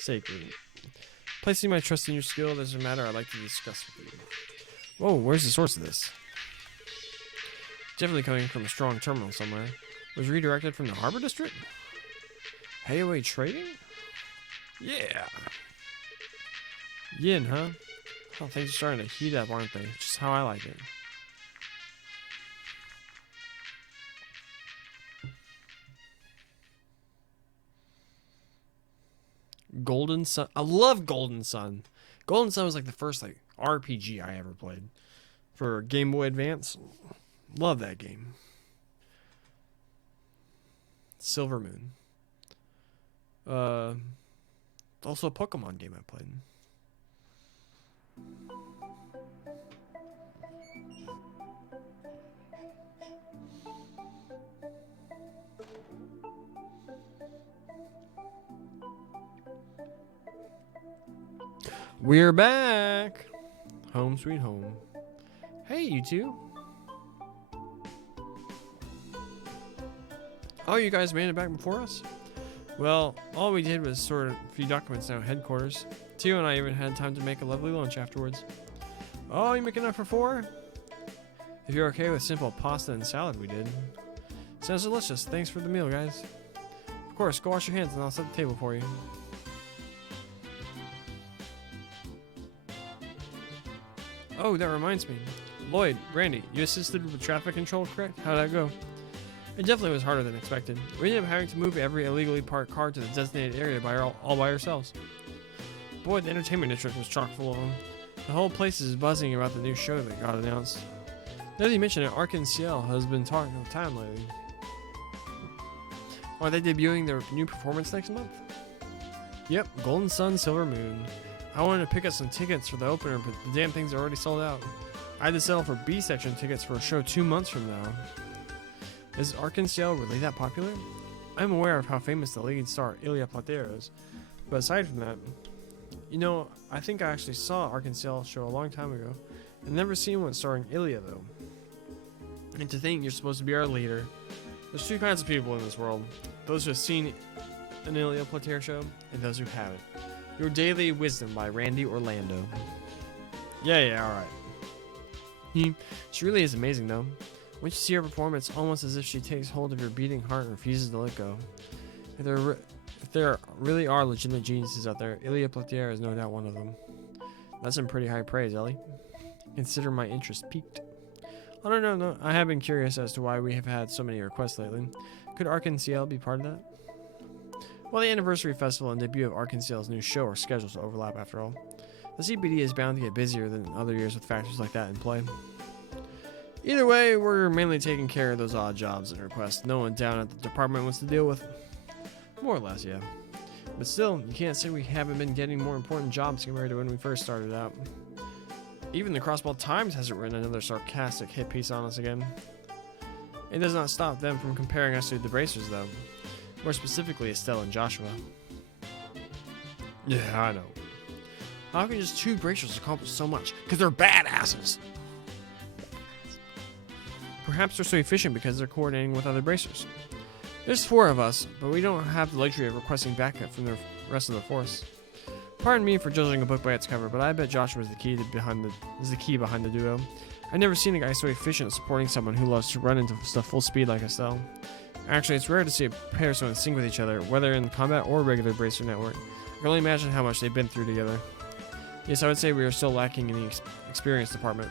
Sacred, placing my trust in your skill, there's a matter I'd like to discuss with you. Whoa, where's the source of this? Definitely coming from a strong terminal somewhere. Was redirected from the Harbor District? Hayaway Trading? Yeah. Yin, huh? Oh, things are starting to heat up, aren't they? Just how I like it. Golden Sun. I love Golden Sun. Golden Sun was like the first RPG I ever played for Game Boy Advance. Love that game. Silver Moon. Also a Pokemon game I played. We're back. Home sweet home. Hey, you two. Oh, you guys made it back before us? Well, all we did was sort a few documents down at headquarters. Tio and I even had time to make a lovely lunch afterwards. Oh, you making enough for 4? If you're okay with simple pasta and salad, we did. Sounds delicious. Thanks for the meal, guys. Of course, go wash your hands and I'll set the table for you. Oh, that reminds me. Lloyd, Brandy, you assisted with traffic control, correct? How'd that go? It definitely was harder than expected. We ended up having to move every illegally parked car to the designated area all by ourselves. boy, the entertainment district was chock full of them. The whole place is buzzing about the new show that got announced. Now that you mention it, Arc-en-Ciel has been talking of town lately. Are they debuting their new performance next month? Yep, Golden Sun, Silver Moon. I wanted to pick up some tickets for the opener, but the damn things are already sold out. I had to settle for B-section tickets for a show 2 months from now. Is Arc-en-Ciel really that popular? I'm aware of how famous the lead star Ilya Plater is, but aside from that, you know, I think I actually saw Arc-en-Ciel show a long time ago, and never seen one starring Ilya though. And to think you're supposed to be our leader. There's two kinds of people in this world: those who have seen an Ilya Plater show, and those who haven't. Your Daily Wisdom by Randy Orlando. Yeah, alright. She really is amazing though. Once you see her perform, it's almost as if she takes hold of your beating heart and refuses to let go. If there really are legitimate geniuses out there, Ilya Plater is no doubt one of them. That's some pretty high praise, Ellie. Consider my interest piqued. I don't know, I have been curious as to why we have had so many requests lately. Could Arc-en-Ciel be part of that? Well, the anniversary festival and debut of Arc-en-Ciel's new show are scheduled to overlap after all. The CPD is bound to get busier than other years with factors like that in play. Either way, we're mainly taking care of those odd jobs and requests no one down at the department wants to deal with. More or less, yeah. But still, you can't say we haven't been getting more important jobs compared to when we first started out. Even the Crossball Times hasn't written another sarcastic hit piece on us again. It does not stop them from comparing us to the Bracers, though. More specifically, Estelle and Joshua. Yeah, I know. How can just 2 Bracers accomplish so much? Because they're badasses! Perhaps they're so efficient because they're coordinating with other Bracers. There's 4 of us, but we don't have the luxury of requesting backup from the rest of the force. Pardon me for judging a book by its cover, but I bet Joshua is the key behind the duo. I've never seen a guy so efficient at supporting someone who loves to run into stuff full speed like Estelle. Actually, it's rare to see a pair so in sync with each other, whether in combat or regular Bracer network. I can only imagine how much they've been through together. Yes, I would say we are still lacking in the experience department.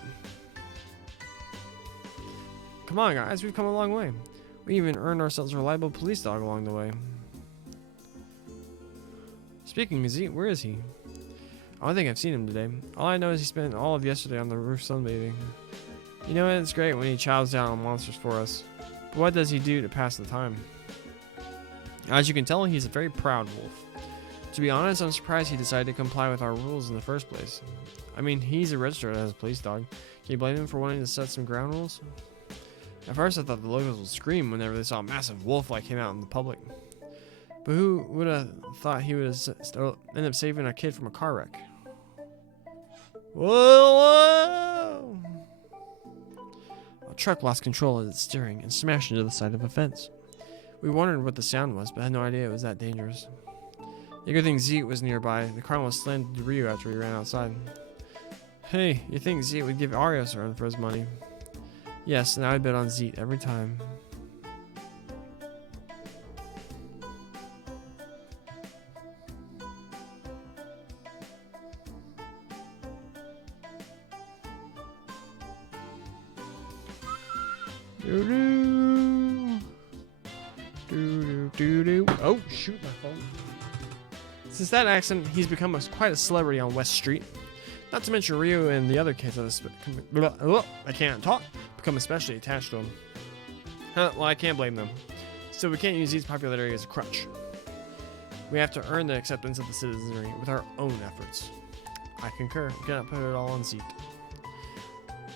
Come on, guys, we've come a long way. We even earned ourselves a reliable police dog along the way. Speaking of Zeke, where is he? I don't think I've seen him today. All I know is he spent all of yesterday on the roof sunbathing. You know, it's great when he chows down on monsters for us. But what does he do to pass the time? As you can tell, he's a very proud wolf. To be honest, I'm surprised he decided to comply with our rules in the first place. I mean, he's registered as a police dog. Can you blame him for wanting to set some ground rules? At first, I thought the locals would scream whenever they saw a massive wolf like him out in the public. But who would have thought he would end up saving a kid from a car wreck? Whoa! A truck lost control of its steering and smashed into the side of a fence. We wondered what the sound was, but had no idea it was that dangerous. The good thing Zeke was nearby. The car almost slammed into Ryu after he ran outside. Hey, you think Zeke would give Arios a run for his money? Yes, and I would bet on Zeke every time. Doo-doo. Doo-doo-doo-doo. Oh, shoot, my phone. Since that accident, he's become quite a celebrity on West Street. Not to mention Ryu and the other kids I can't talk. Become especially attached to him. Well, I can't blame them. Still, we can't use Zeke's popularity as a crutch. We have to earn the acceptance of the citizenry with our own efforts. I concur. We cannot put it all on Zeke.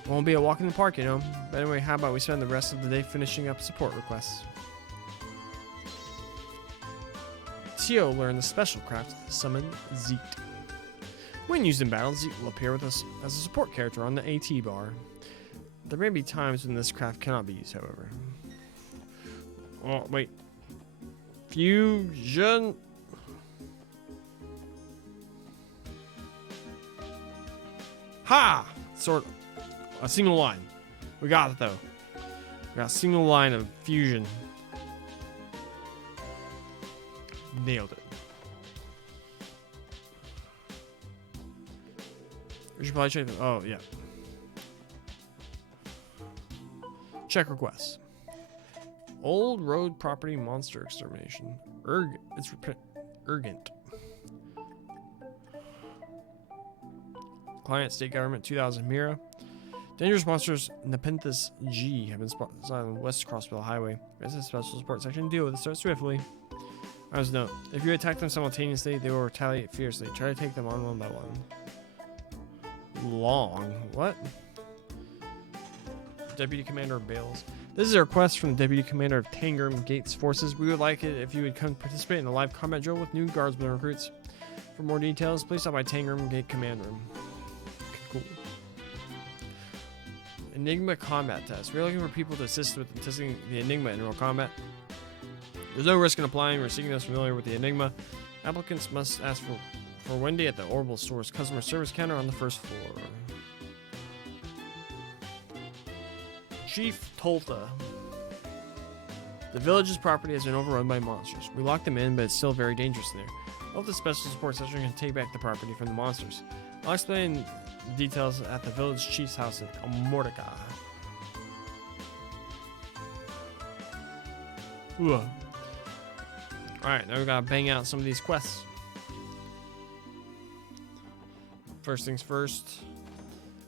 Won't be a walk in the park, you know. But anyway, how about we spend the rest of the day finishing up support requests? Tio learned the special craft, Summon Zeke. When used in battle, Zeke will appear with us as a support character on the AT bar. There may be times when this craft cannot be used, however. Oh, wait. Fusion. Ha! Sort of. A single line. We got it, though. We got a single line of fusion. Nailed it. We should probably check them. Oh, yeah. Check requests. Old road property monster extermination. Urgent. Client State Government 2000 Mira. Dangerous monsters Nepenthes G have been spotted on West Crossville Highway. Resident Special Support Section. Deal with it. Start swiftly. As note, if you attack them simultaneously, they will retaliate fiercely. Try to take them on one by one. Long. What? Deputy Commander of Bales. This is a request from the Deputy Commander of Tangram Gates Forces. We would like it if you would come participate in a live combat drill with new guardsmen recruits. For more details, please stop by Tangram Gate Command Room. Cool. Enigma Combat Test. We're looking for people to assist with testing the Enigma in real combat. There's no risk in applying. We're seeking those familiar with the Enigma. Applicants must ask for Wendy at the Orbital Store's customer service counter on the first floor. Chief Tolta. The village's property has been overrun by monsters. We locked them in, but it's still very dangerous in there. I hope the special support section can take back the property from the monsters. I'll explain details at the village chief's house at Mordecai. Alright, now we gotta bang out some of these quests. First things first,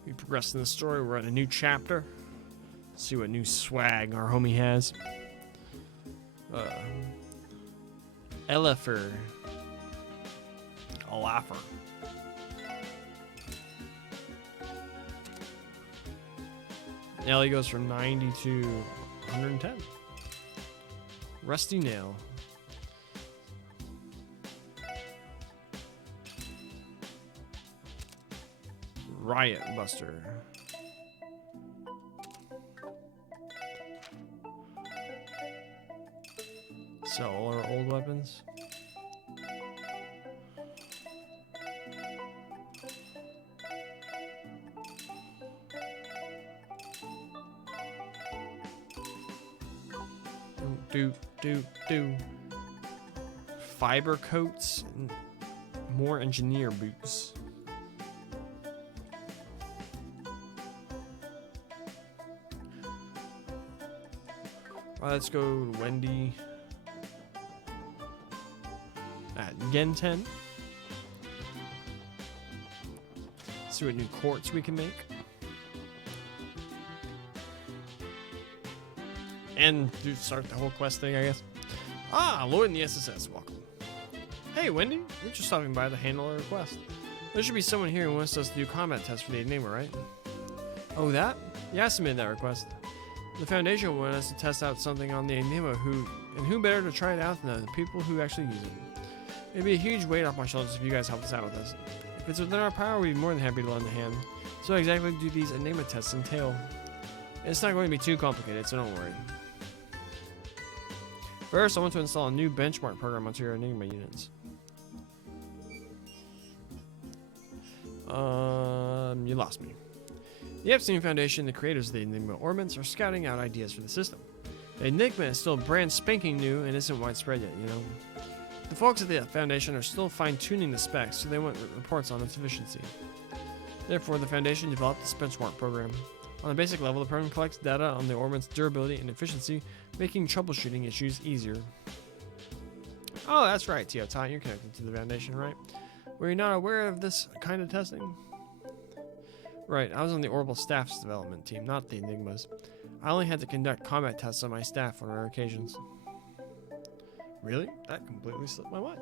we progress in the story. We're at a new chapter. See what new swag our homie has. Eliffer. Alaffer. Ellie goes from 90 to 110. Rusty Nail. Riot Buster. Sell all our old weapons. Do. Fiber coats and more engineer boots. Let's go to Wendy at Genten. See what new quartz we can make. And start the whole quest thing, I guess. Ah, Lloyd in the SSS, welcome. Hey, Wendy, we're just stopping by to handle a request. There should be someone here who wants us to do combat tests for the Enigma, right? Oh, that? Yeah, I submitted that request. The Foundation wanted us to test out something on the Enigma, who better to try it out than the people who actually use it. It'd be a huge weight off my shoulders if you guys help us out with this. If it's within our power, we'd be more than happy to lend a hand. So what exactly do these Enigma tests entail? It's not going to be too complicated, so don't worry. First, I want to install a new benchmark program onto your Enigma units. You lost me. The Epstein Foundation, the creators of the Enigma orbits, are scouting out ideas for the system. The Enigma is still brand spanking new and isn't widespread yet, you know. The folks at the Foundation are still fine-tuning the specs, so they want reports on its efficiency. Therefore, the Foundation developed this benchmark program. On a basic level, the program collects data on the orbit's durability and efficiency, making troubleshooting issues easier. Oh, that's right, Teotot, you're connected to the Foundation, right? Were you not aware of this kind of testing? Right, I was on the Orbital Staff's development team, not the Enigma's. I only had to conduct combat tests on my staff on rare occasions. Really? That completely slipped my mind.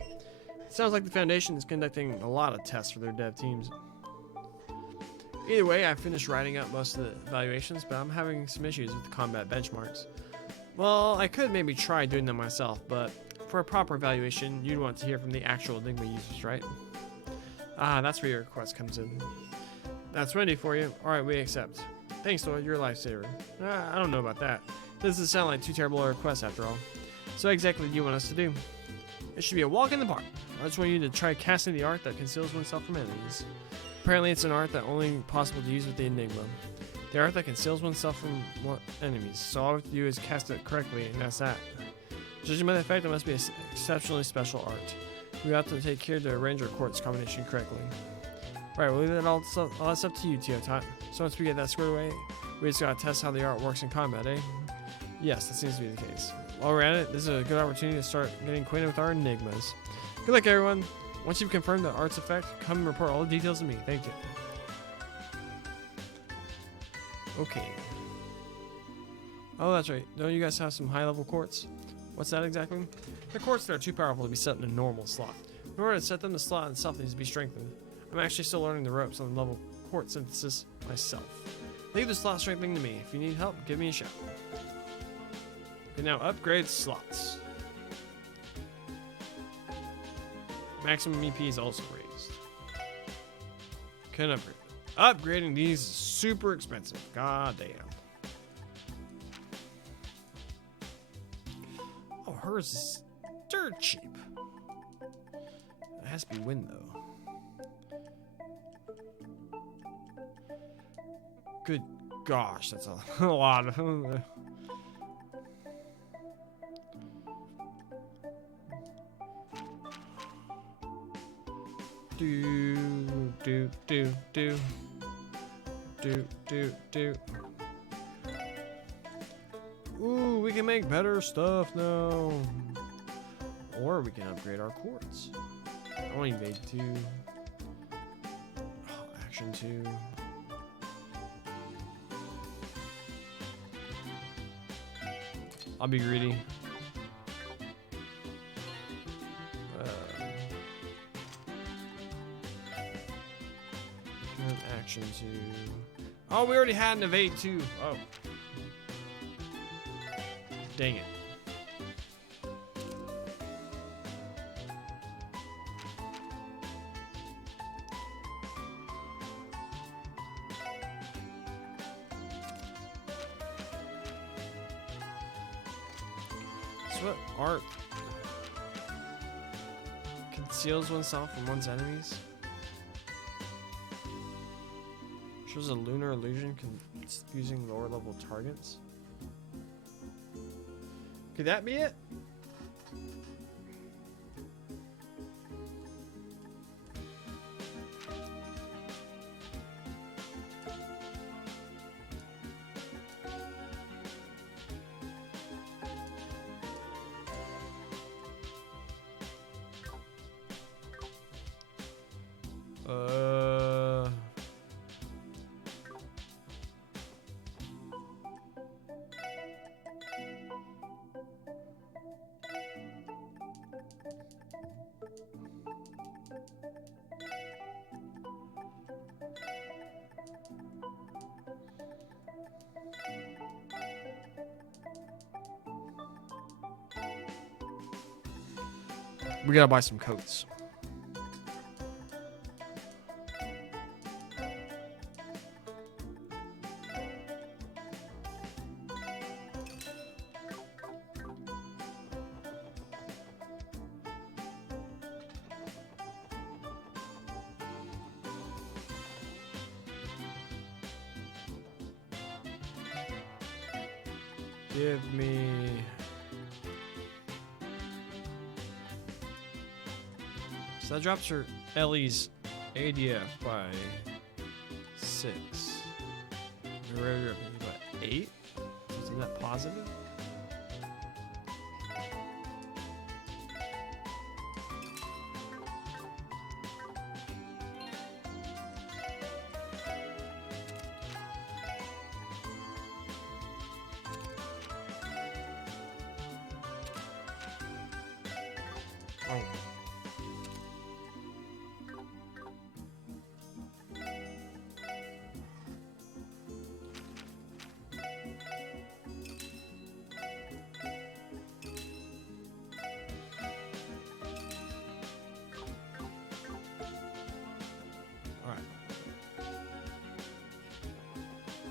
It sounds like the Foundation is conducting a lot of tests for their dev teams. Either way, I finished writing up most of the evaluations, but I'm having some issues with the combat benchmarks. Well, I could maybe try doing them myself, but for a proper evaluation, you'd want to hear from the actual Enigma users, right? Ah, that's where your request comes in. That's Wendy for you. Alright, we accept. Thanks, Lloyd, you're a lifesaver. I don't know about that. This doesn't sound like too terrible a request after all. So what exactly do you want us to do? It should be a walk in the park. I just want you to try casting the art that conceals oneself from enemies. Apparently it's an art that only possible to use with the Enigma. The art that conceals oneself from enemies. So all we have to do is cast it correctly, and that's that. Judging by the fact, it must be an exceptionally special art. We have to take care to arrange our quartz combination correctly. Right, we'll leave that all that's up to you, Teotot. So once we get that squared away, we just gotta test how the art works in combat, eh? Yes, that seems to be the case. While we're at it, this is a good opportunity to start getting acquainted with our Enigmas. Good luck, everyone. Once you've confirmed the art's effect, come and report all the details to me. Thank you. Okay. Oh, that's right. Don't you guys have some high-level quartz? What's that exactly? The quartz that are too powerful to be set in a normal slot. In order to set them, the slot itself needs to be strengthened. I'm actually still learning the ropes on the level quartz synthesis myself. Leave the slot strengthening to me. If you need help, give me a shout. You can now upgrade slots. Maximum EP is also raised. Can upgrade. Upgrading these is super expensive. God damn. Oh, hers is dirt cheap. It has to be wind though. Good gosh, that's a lot of. Do. Ooh, we can make better stuff now. Or we can upgrade our quartz. I want evade 2. Oh, action 2. I'll be greedy. Action 2. Oh, we already had an evade 2. Oh. Dang it. So what art conceals oneself from one's enemies? Shows a lunar illusion confusing lower level targets. Could that be it? We gotta buy some coats. Give me... So that drops her Ellie's ADF by 6. What, 8? Isn't that positive? Oh.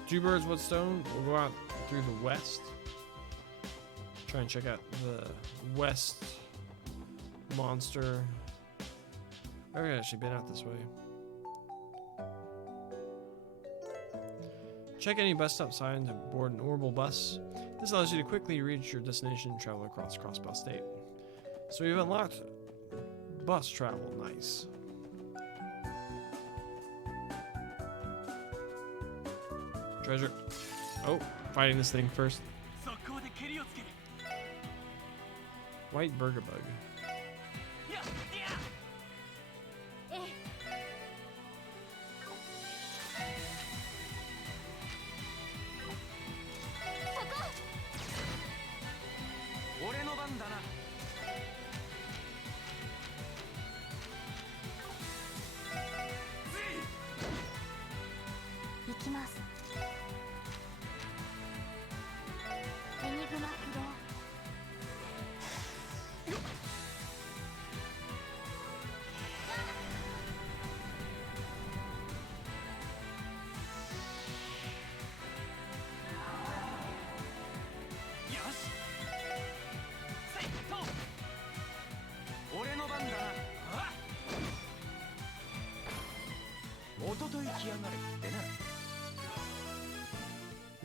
Two birds, one stone. We'll go out through the west. Try and check out the west monster. I've actually been out this way. Check any bus stop signs and board an orbital bus. This allows you to quickly reach your destination and travel across cross-bus state. So we've unlocked bus travel. Nice. Treasure. Oh, fighting this thing first. White burger bug.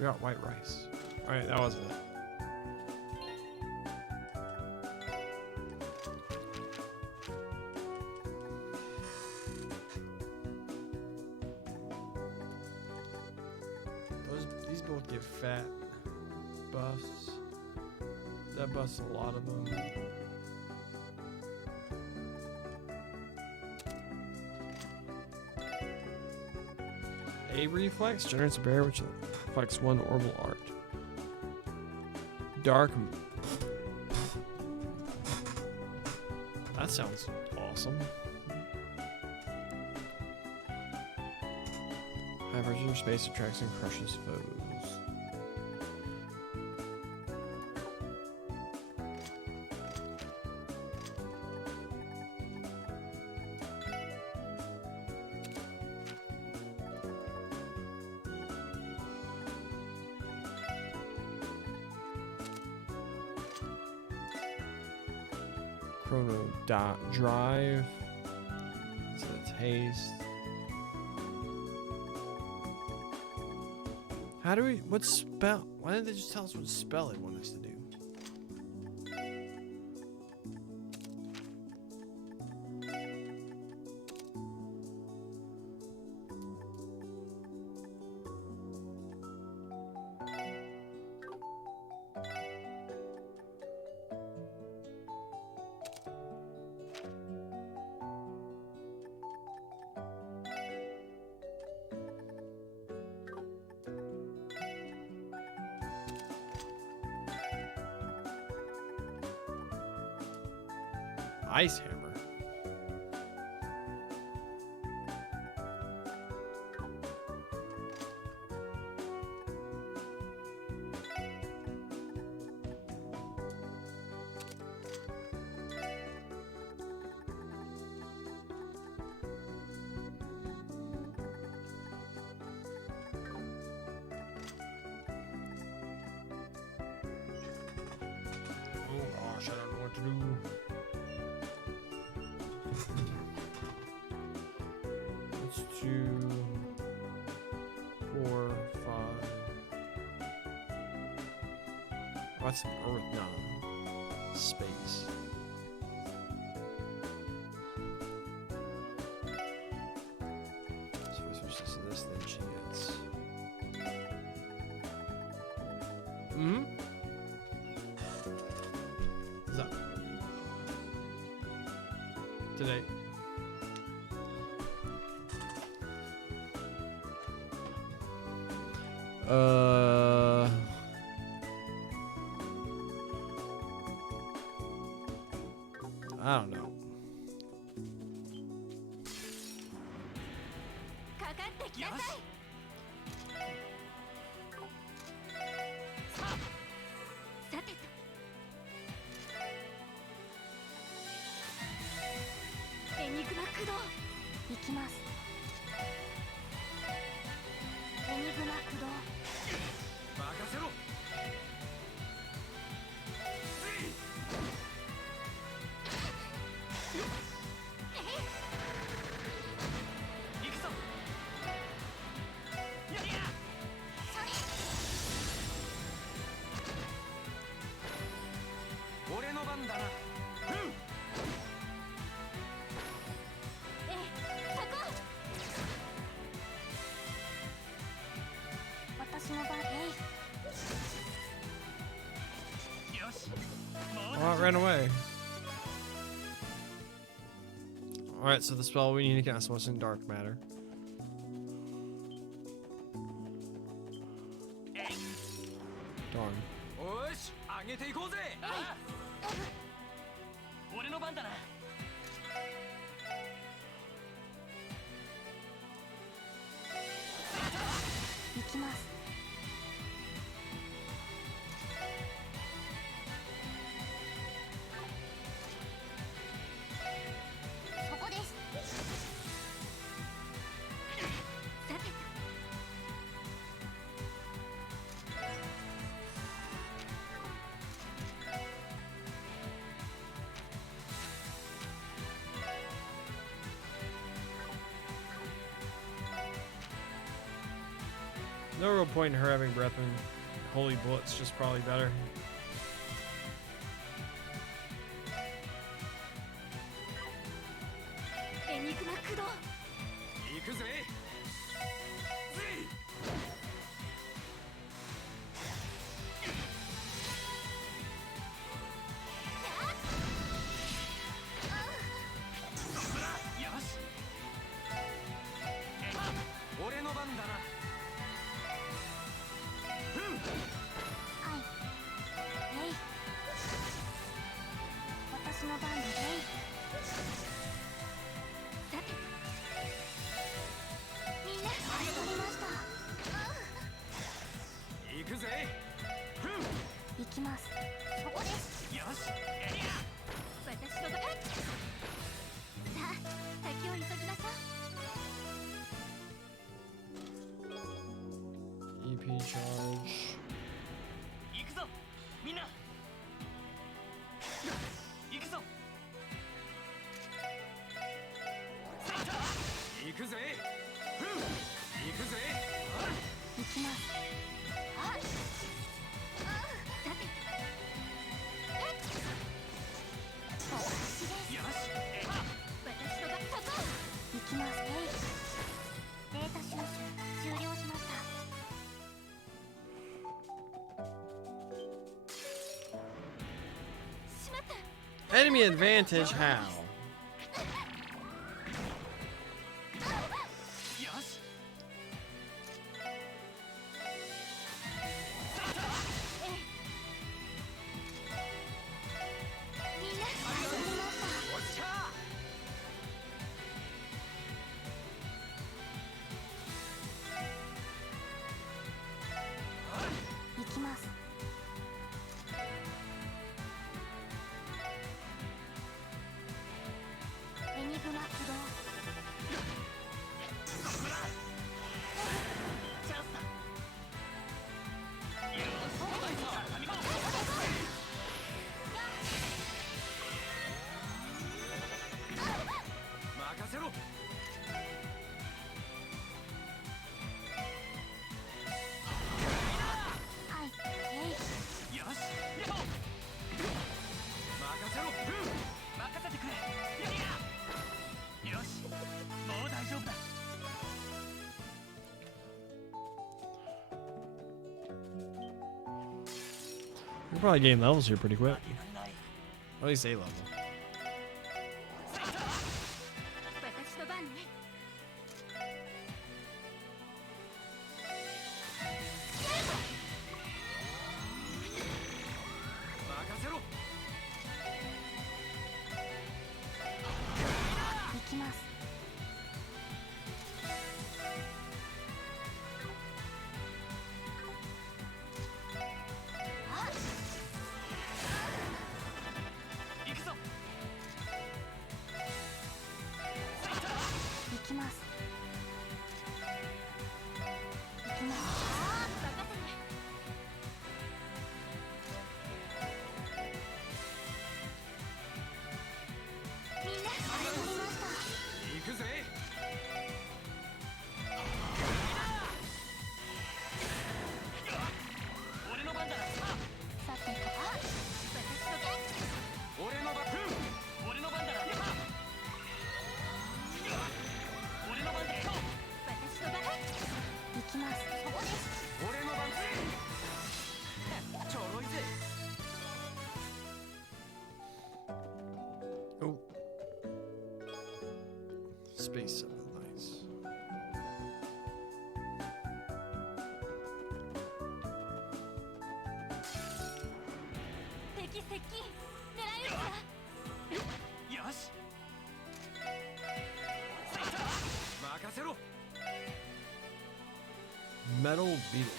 We got white rice. Alright, that wasn't it. These both give fat buffs. That buffs a lot of them. A reflex generates a barrier which reflects one orbital art. Dark. That sounds awesome. High pressure space attracts and crushes foes. Chrono drive. So it's haste. How do we, what spell? Why didn't they just tell us what spell they want us to do? Ice hammer. Oh gosh, I don't know what to do. Let's do 4, 5. Oh, that's Earth, no. Space. So if I switch this to this, then she gets. Hmm? What's up? Today. I don't know. Oh, it ran away. Alright, so the spell we need to cast was in dark matter. Darn. No real point in her having breath and Holy Blitz, just probably better. EP charge. Enemy advantage, how? We'll probably gain levels here pretty quick. At least A level. Oh. Space 7, nice. Metal Beetle.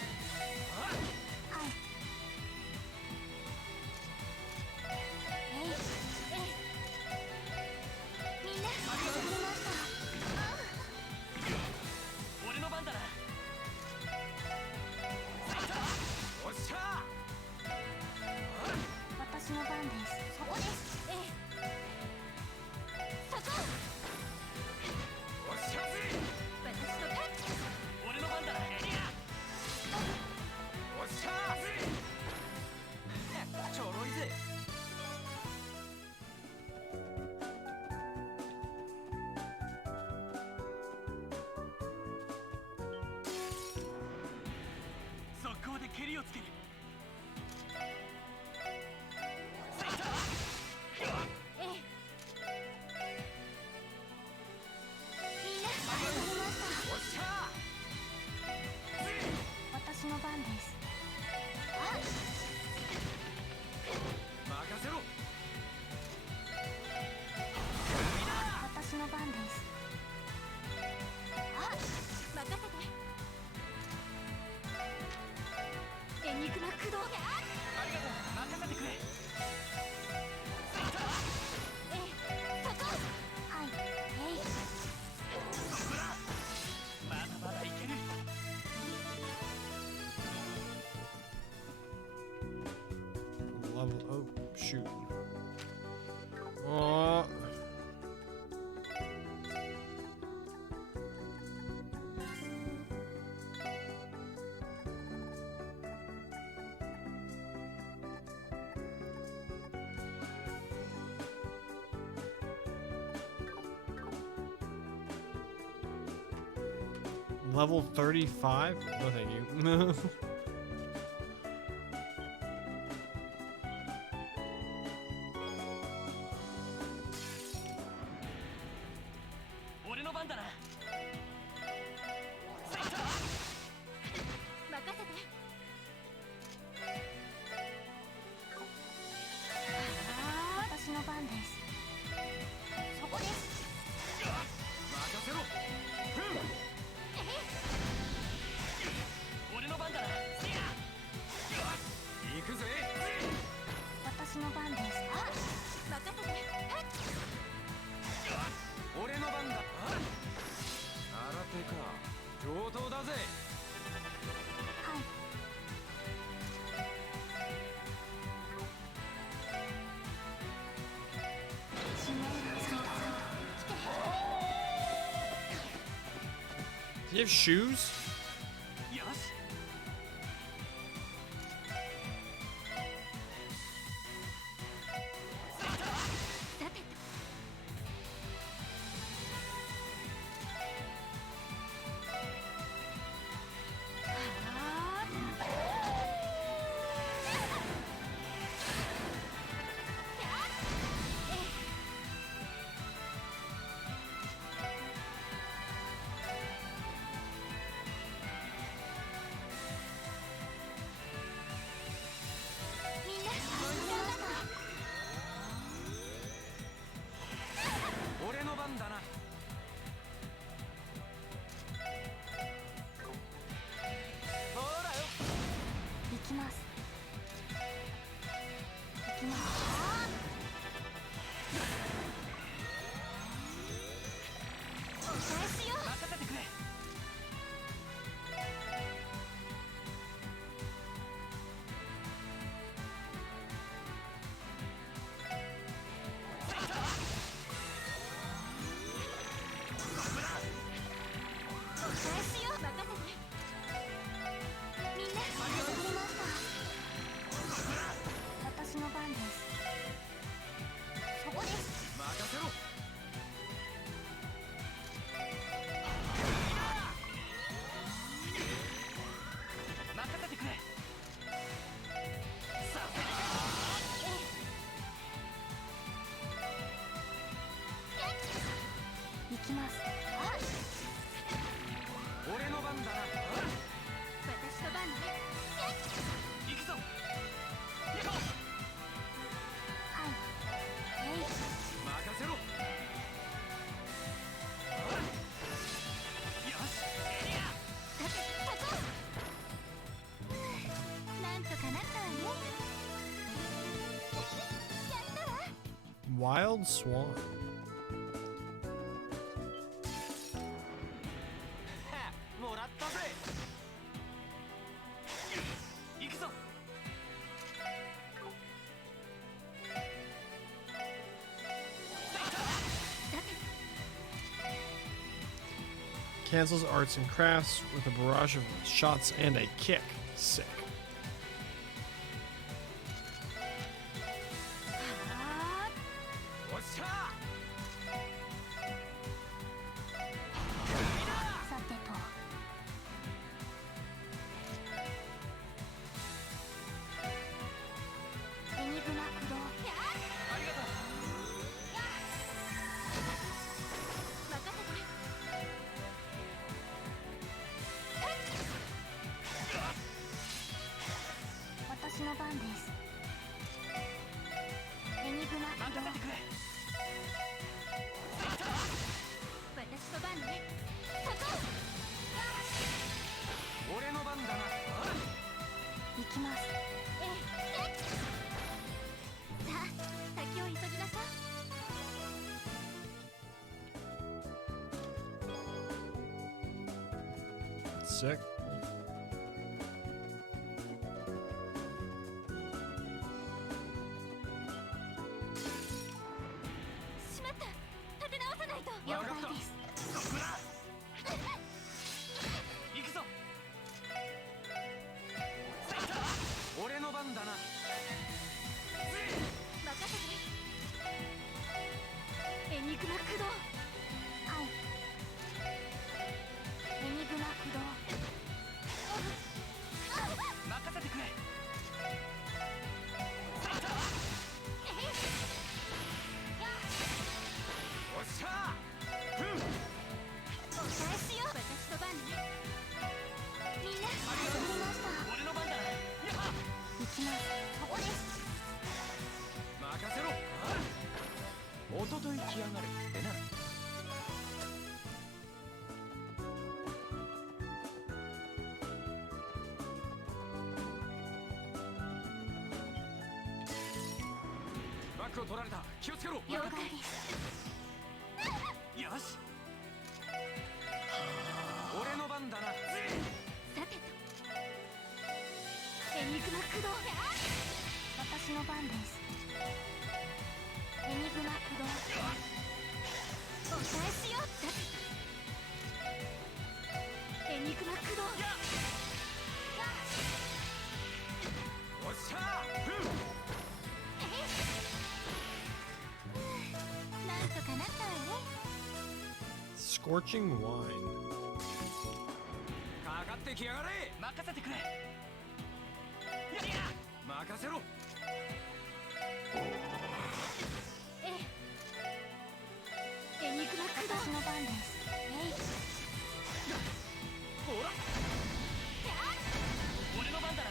私の番です。任せろ。私の番です。任せて。エニグマ駆動。ありがとう。任せてくれ。そこ。はい。まだまだいける。Level. Oh, shoot. Oh. Level 35? No, thank you. 俺の番だな。任せて。私の番です。そこです。任せろ。俺の番だな。行くぜ。私の番です。任せて。俺の番だ。新手か。上等だぜ。はい。Do you have shoes? よし。俺の番だな。ほらよ。行きます。行きます。お返しよ。任せてくれ。私の番です。そこです。任せろ。任せてくれ。させて行きます。俺の番だな。私の番ね。行くぞ。行こう。はい。任せろ。よし。なんとかなったわね。やったわ。Wild Swan. もらったぜ。行くぞ。Cancels arts and crafts with a barrage of shots and a kick. Sick. Sick. しまった。立て直さないと。了解です。行くぞ。俺の番だな。任せて。エニグマ駆動。はい。エニグマ駆動。任せてくれ。おっしゃー。お返しよ。私の番ね。みんなありがとうございました。俺の番だ。やっ行きます。そこです。任せろ。おととい来やがるってな。バックを取られた。気をつけろ。了解です。よし。俺の番だな。さてと。エニグマ駆動。私の番です。エニグマ駆動。お返しよ。さてと。エニグマ駆動。おっしゃー。なんとかなったわね。Scorching wine. かかってきやがれ。任せてくれ。任せろ。エニグマ駆動。私の番です。ほら。俺の番だな。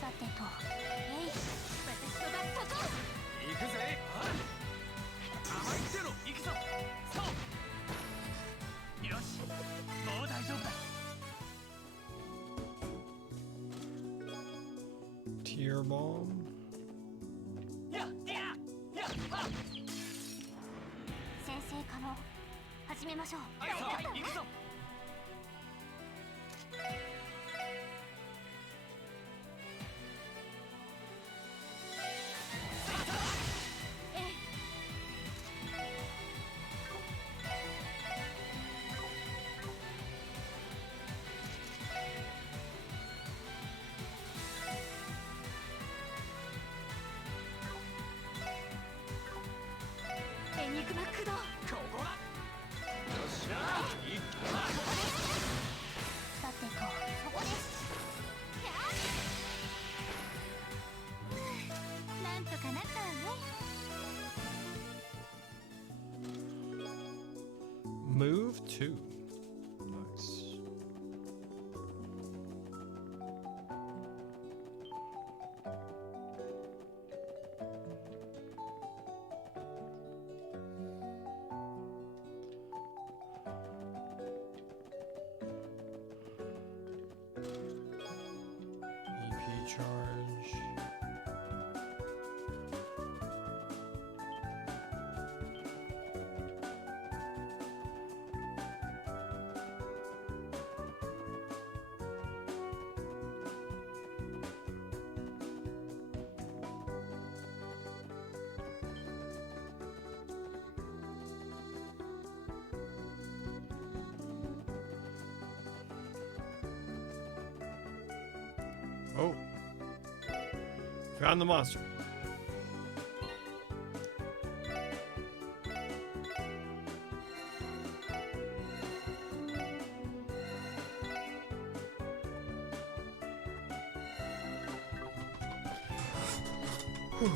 さてと。私の番そこ。行くぜ。甘いってろ。行くぞ。そう。よし。もう大丈夫だ。Tear bomb. 先生可能。始めましょう。行くぞ。エニグマ駆動。ここだ。よっしゃー。いった。さてと、そこです。なんとかなったわね。Move 2. Nice. EP charge. Oh. Found the monster. Whew.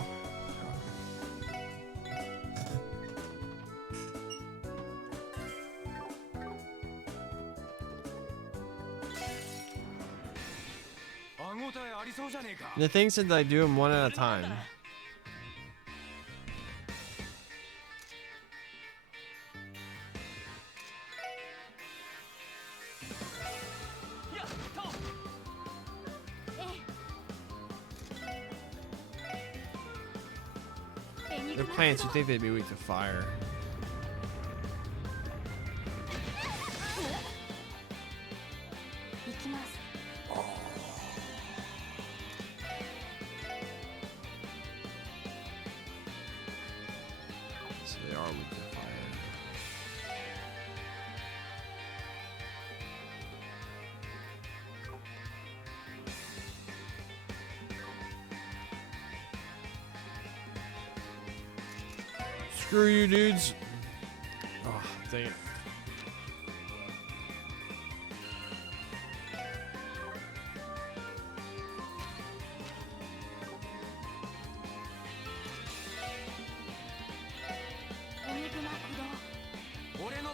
The thing said that I do them one at a time. They're plants, you'd think they'd be weak to fire. Screw you, dudes. Oh, dang it.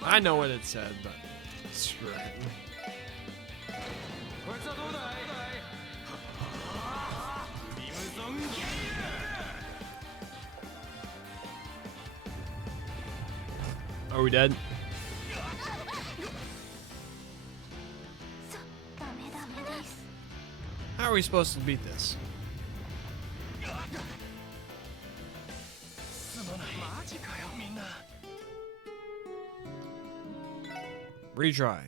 I know what it said, but screw it. Are we dead? How are we supposed to beat this? Retry.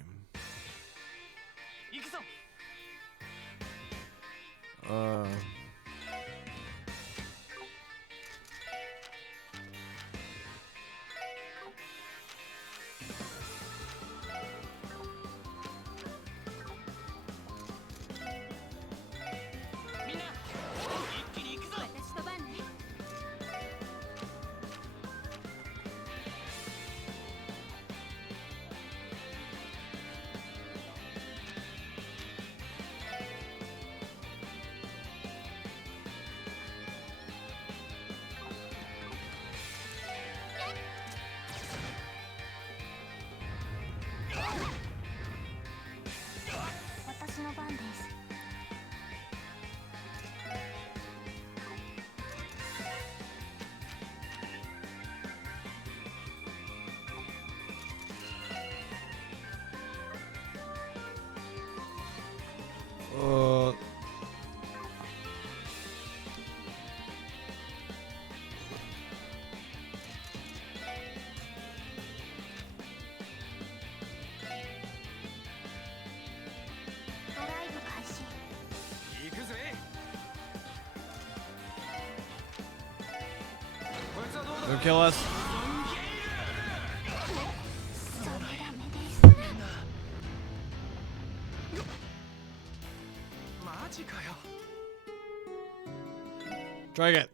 Don't kill us. Try again.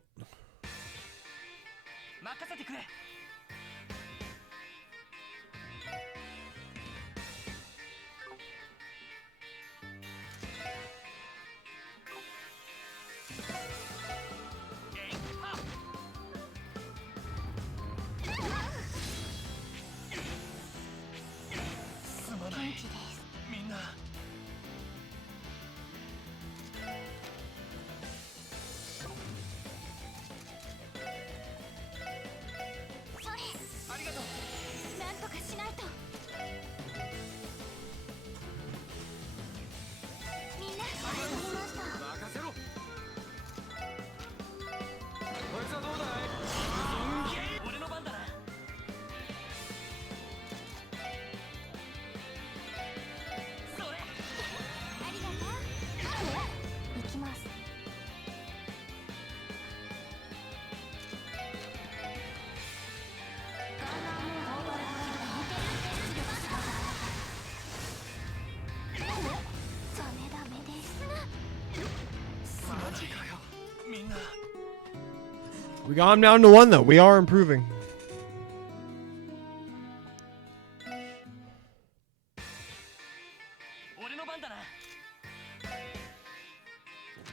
We got him down to 1 though. We are improving.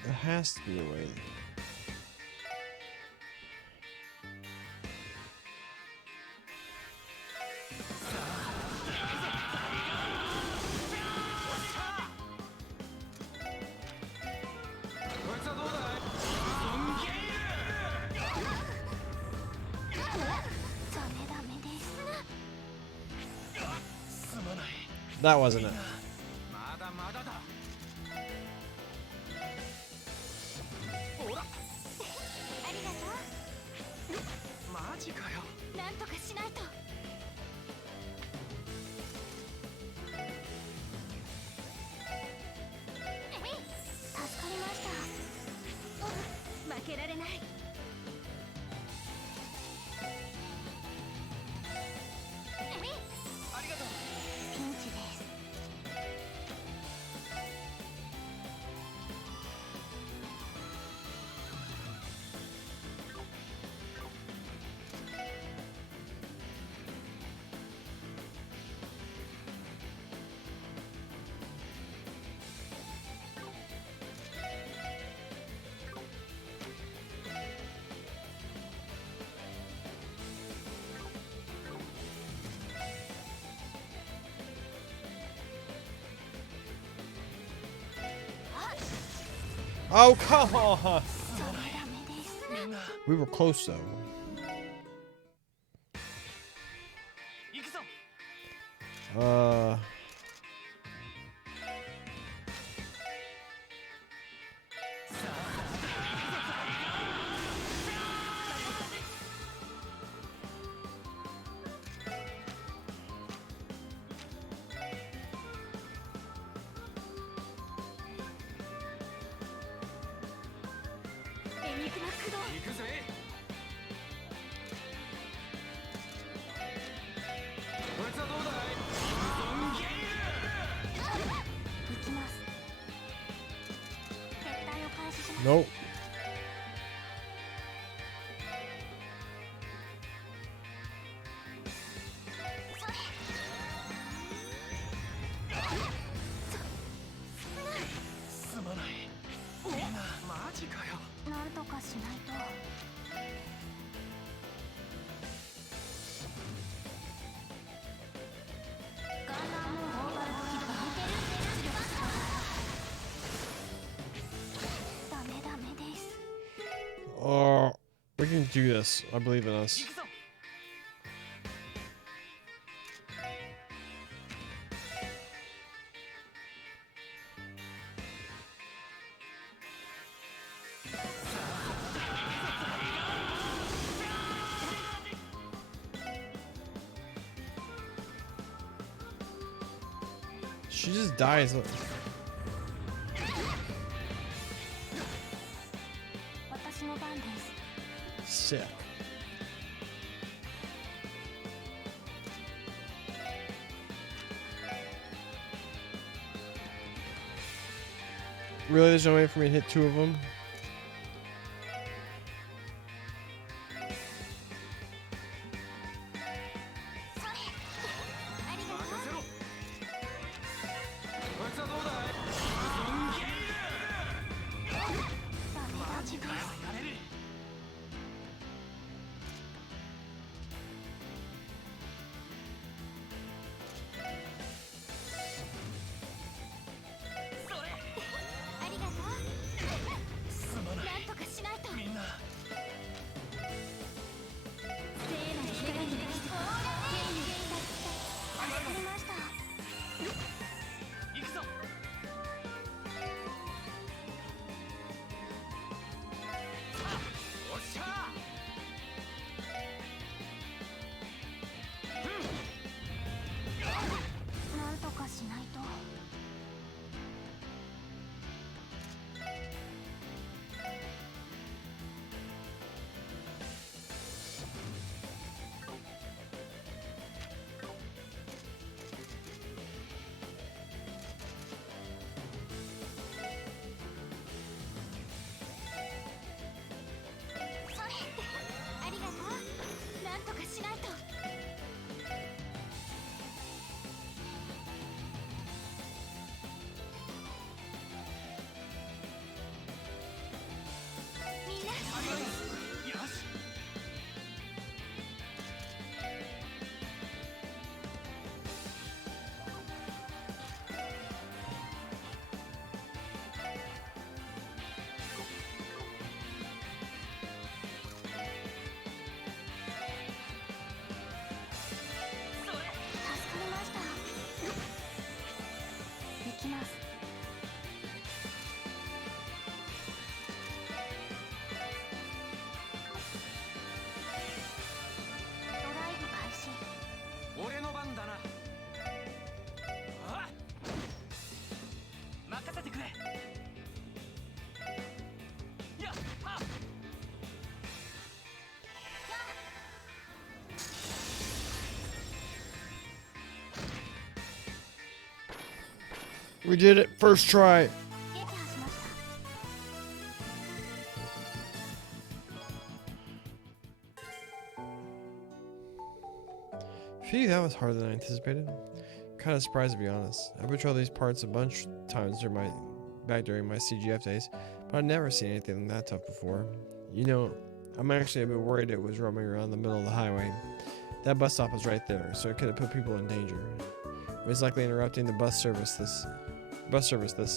There has to be a way. That wasn't it. Oh, come on! ダメです We were close though. 行くぞ エニグマ駆動行くぜこいつはどうだい行きます撤退を開始します Nope. すまないみんなマジかよなんとかしないとガンナーモードオーバード起動ダメダメです We can do this. I believe in us. 行くぞ She just dies. 私の番です Sick. Really, there's no way for me to hit two of them? ありがとう任せろこいつはどうだいダメダメですやれる ありがとうすまないなんとかしないとみんな聖なる光に助かりました行くぞおっしゃなんとかしないとそれありがとうなんとかしないとみんなよし助かりました行きますドライブ開始俺の番だなあっ任せてくれやっはっ We did it. First try. 撃破しました Phew, that was harder than I anticipated. Kind of surprised to be honest. I patrolled these parts a bunch of times during my CGF days, but I'd never seen anything that tough before. You know, I'm actually a bit worried it was roaming around the middle of the highway. That bus stop was right there, so it could have put people in danger. It was likely interrupting the bus service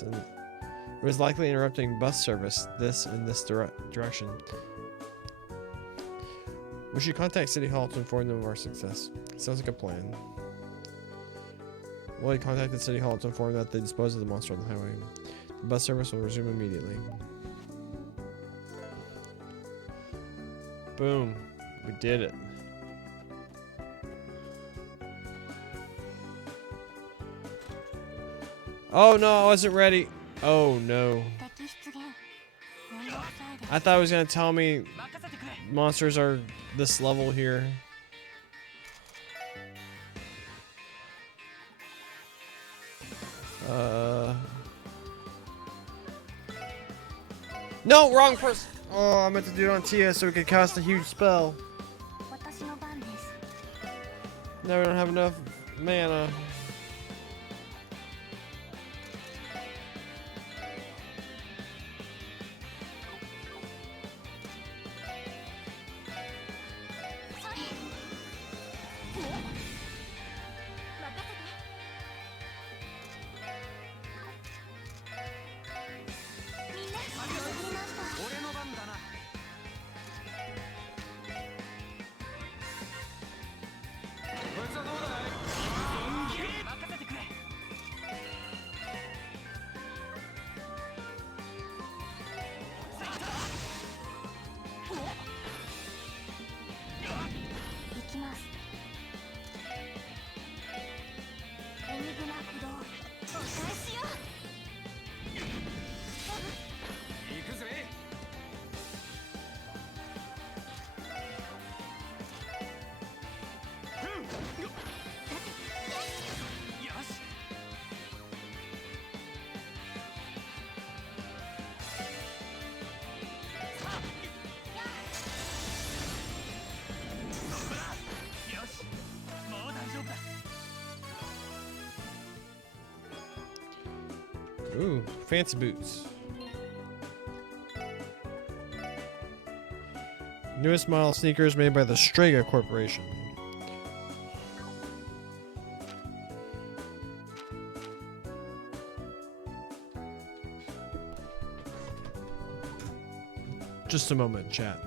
and it It was likely interrupting bus service in this direction. We should contact City Hall to inform them of our success. Sounds like a plan. Willie contacted City Hall to inform that they disposed of the monster on the highway. The bus service will resume immediately. Boom. We did it. Oh no, I wasn't ready. Oh no. 敵出現めんどくさいです I thought it was gonna tell me monsters are this level here. No, wrong person. Oh, I meant to do it on Tia so we could cast a huge spell. 私の番です Now we don't have enough mana. Ooh, fancy boots. Newest model sneakers made by the Strega Corporation. Just a moment, chat.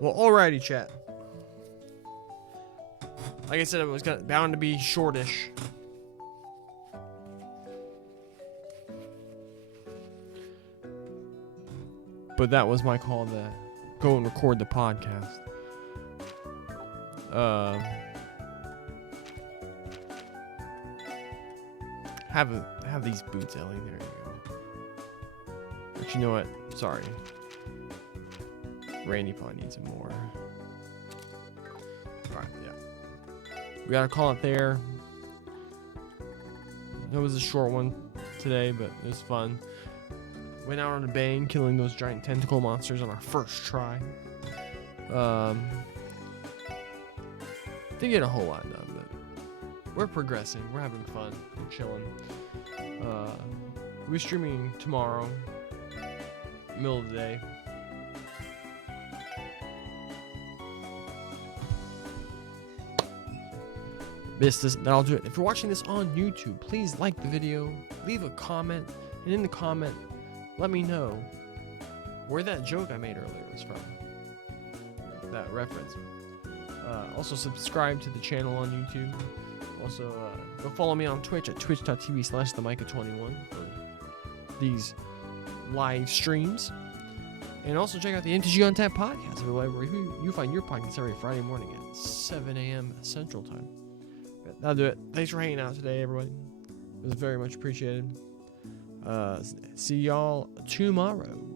Well, alrighty, chat. Like I said, it was bound to be shortish. But that was my call to go and record the podcast. Have these boots, Ellie. There you go. But you know what? Sorry. Randy probably needs some more. Alright, yeah. We gotta call it there. It was a short one today, but it was fun. Went out on a bang, killing those giant tentacle monsters on our first try. Didn't get a whole lot done, but we're progressing. We're having fun. We're chilling. We'll be streaming tomorrow, middle of the day. That'll do it. If you're watching this on YouTube, please like the video, leave a comment, and in the comment, let me know where that joke I made earlier was from. That reference. Also, subscribe to the channel on YouTube. Also, go follow me on Twitch at twitch.tv/themicah21 for these live streams. And also check out the MTG Untapped podcast, wherever you find your podcast every Friday morning at 7 a.m. Central Time. That'll do it. Thanks for hanging out today, everybody. It was very much appreciated. See y'all tomorrow.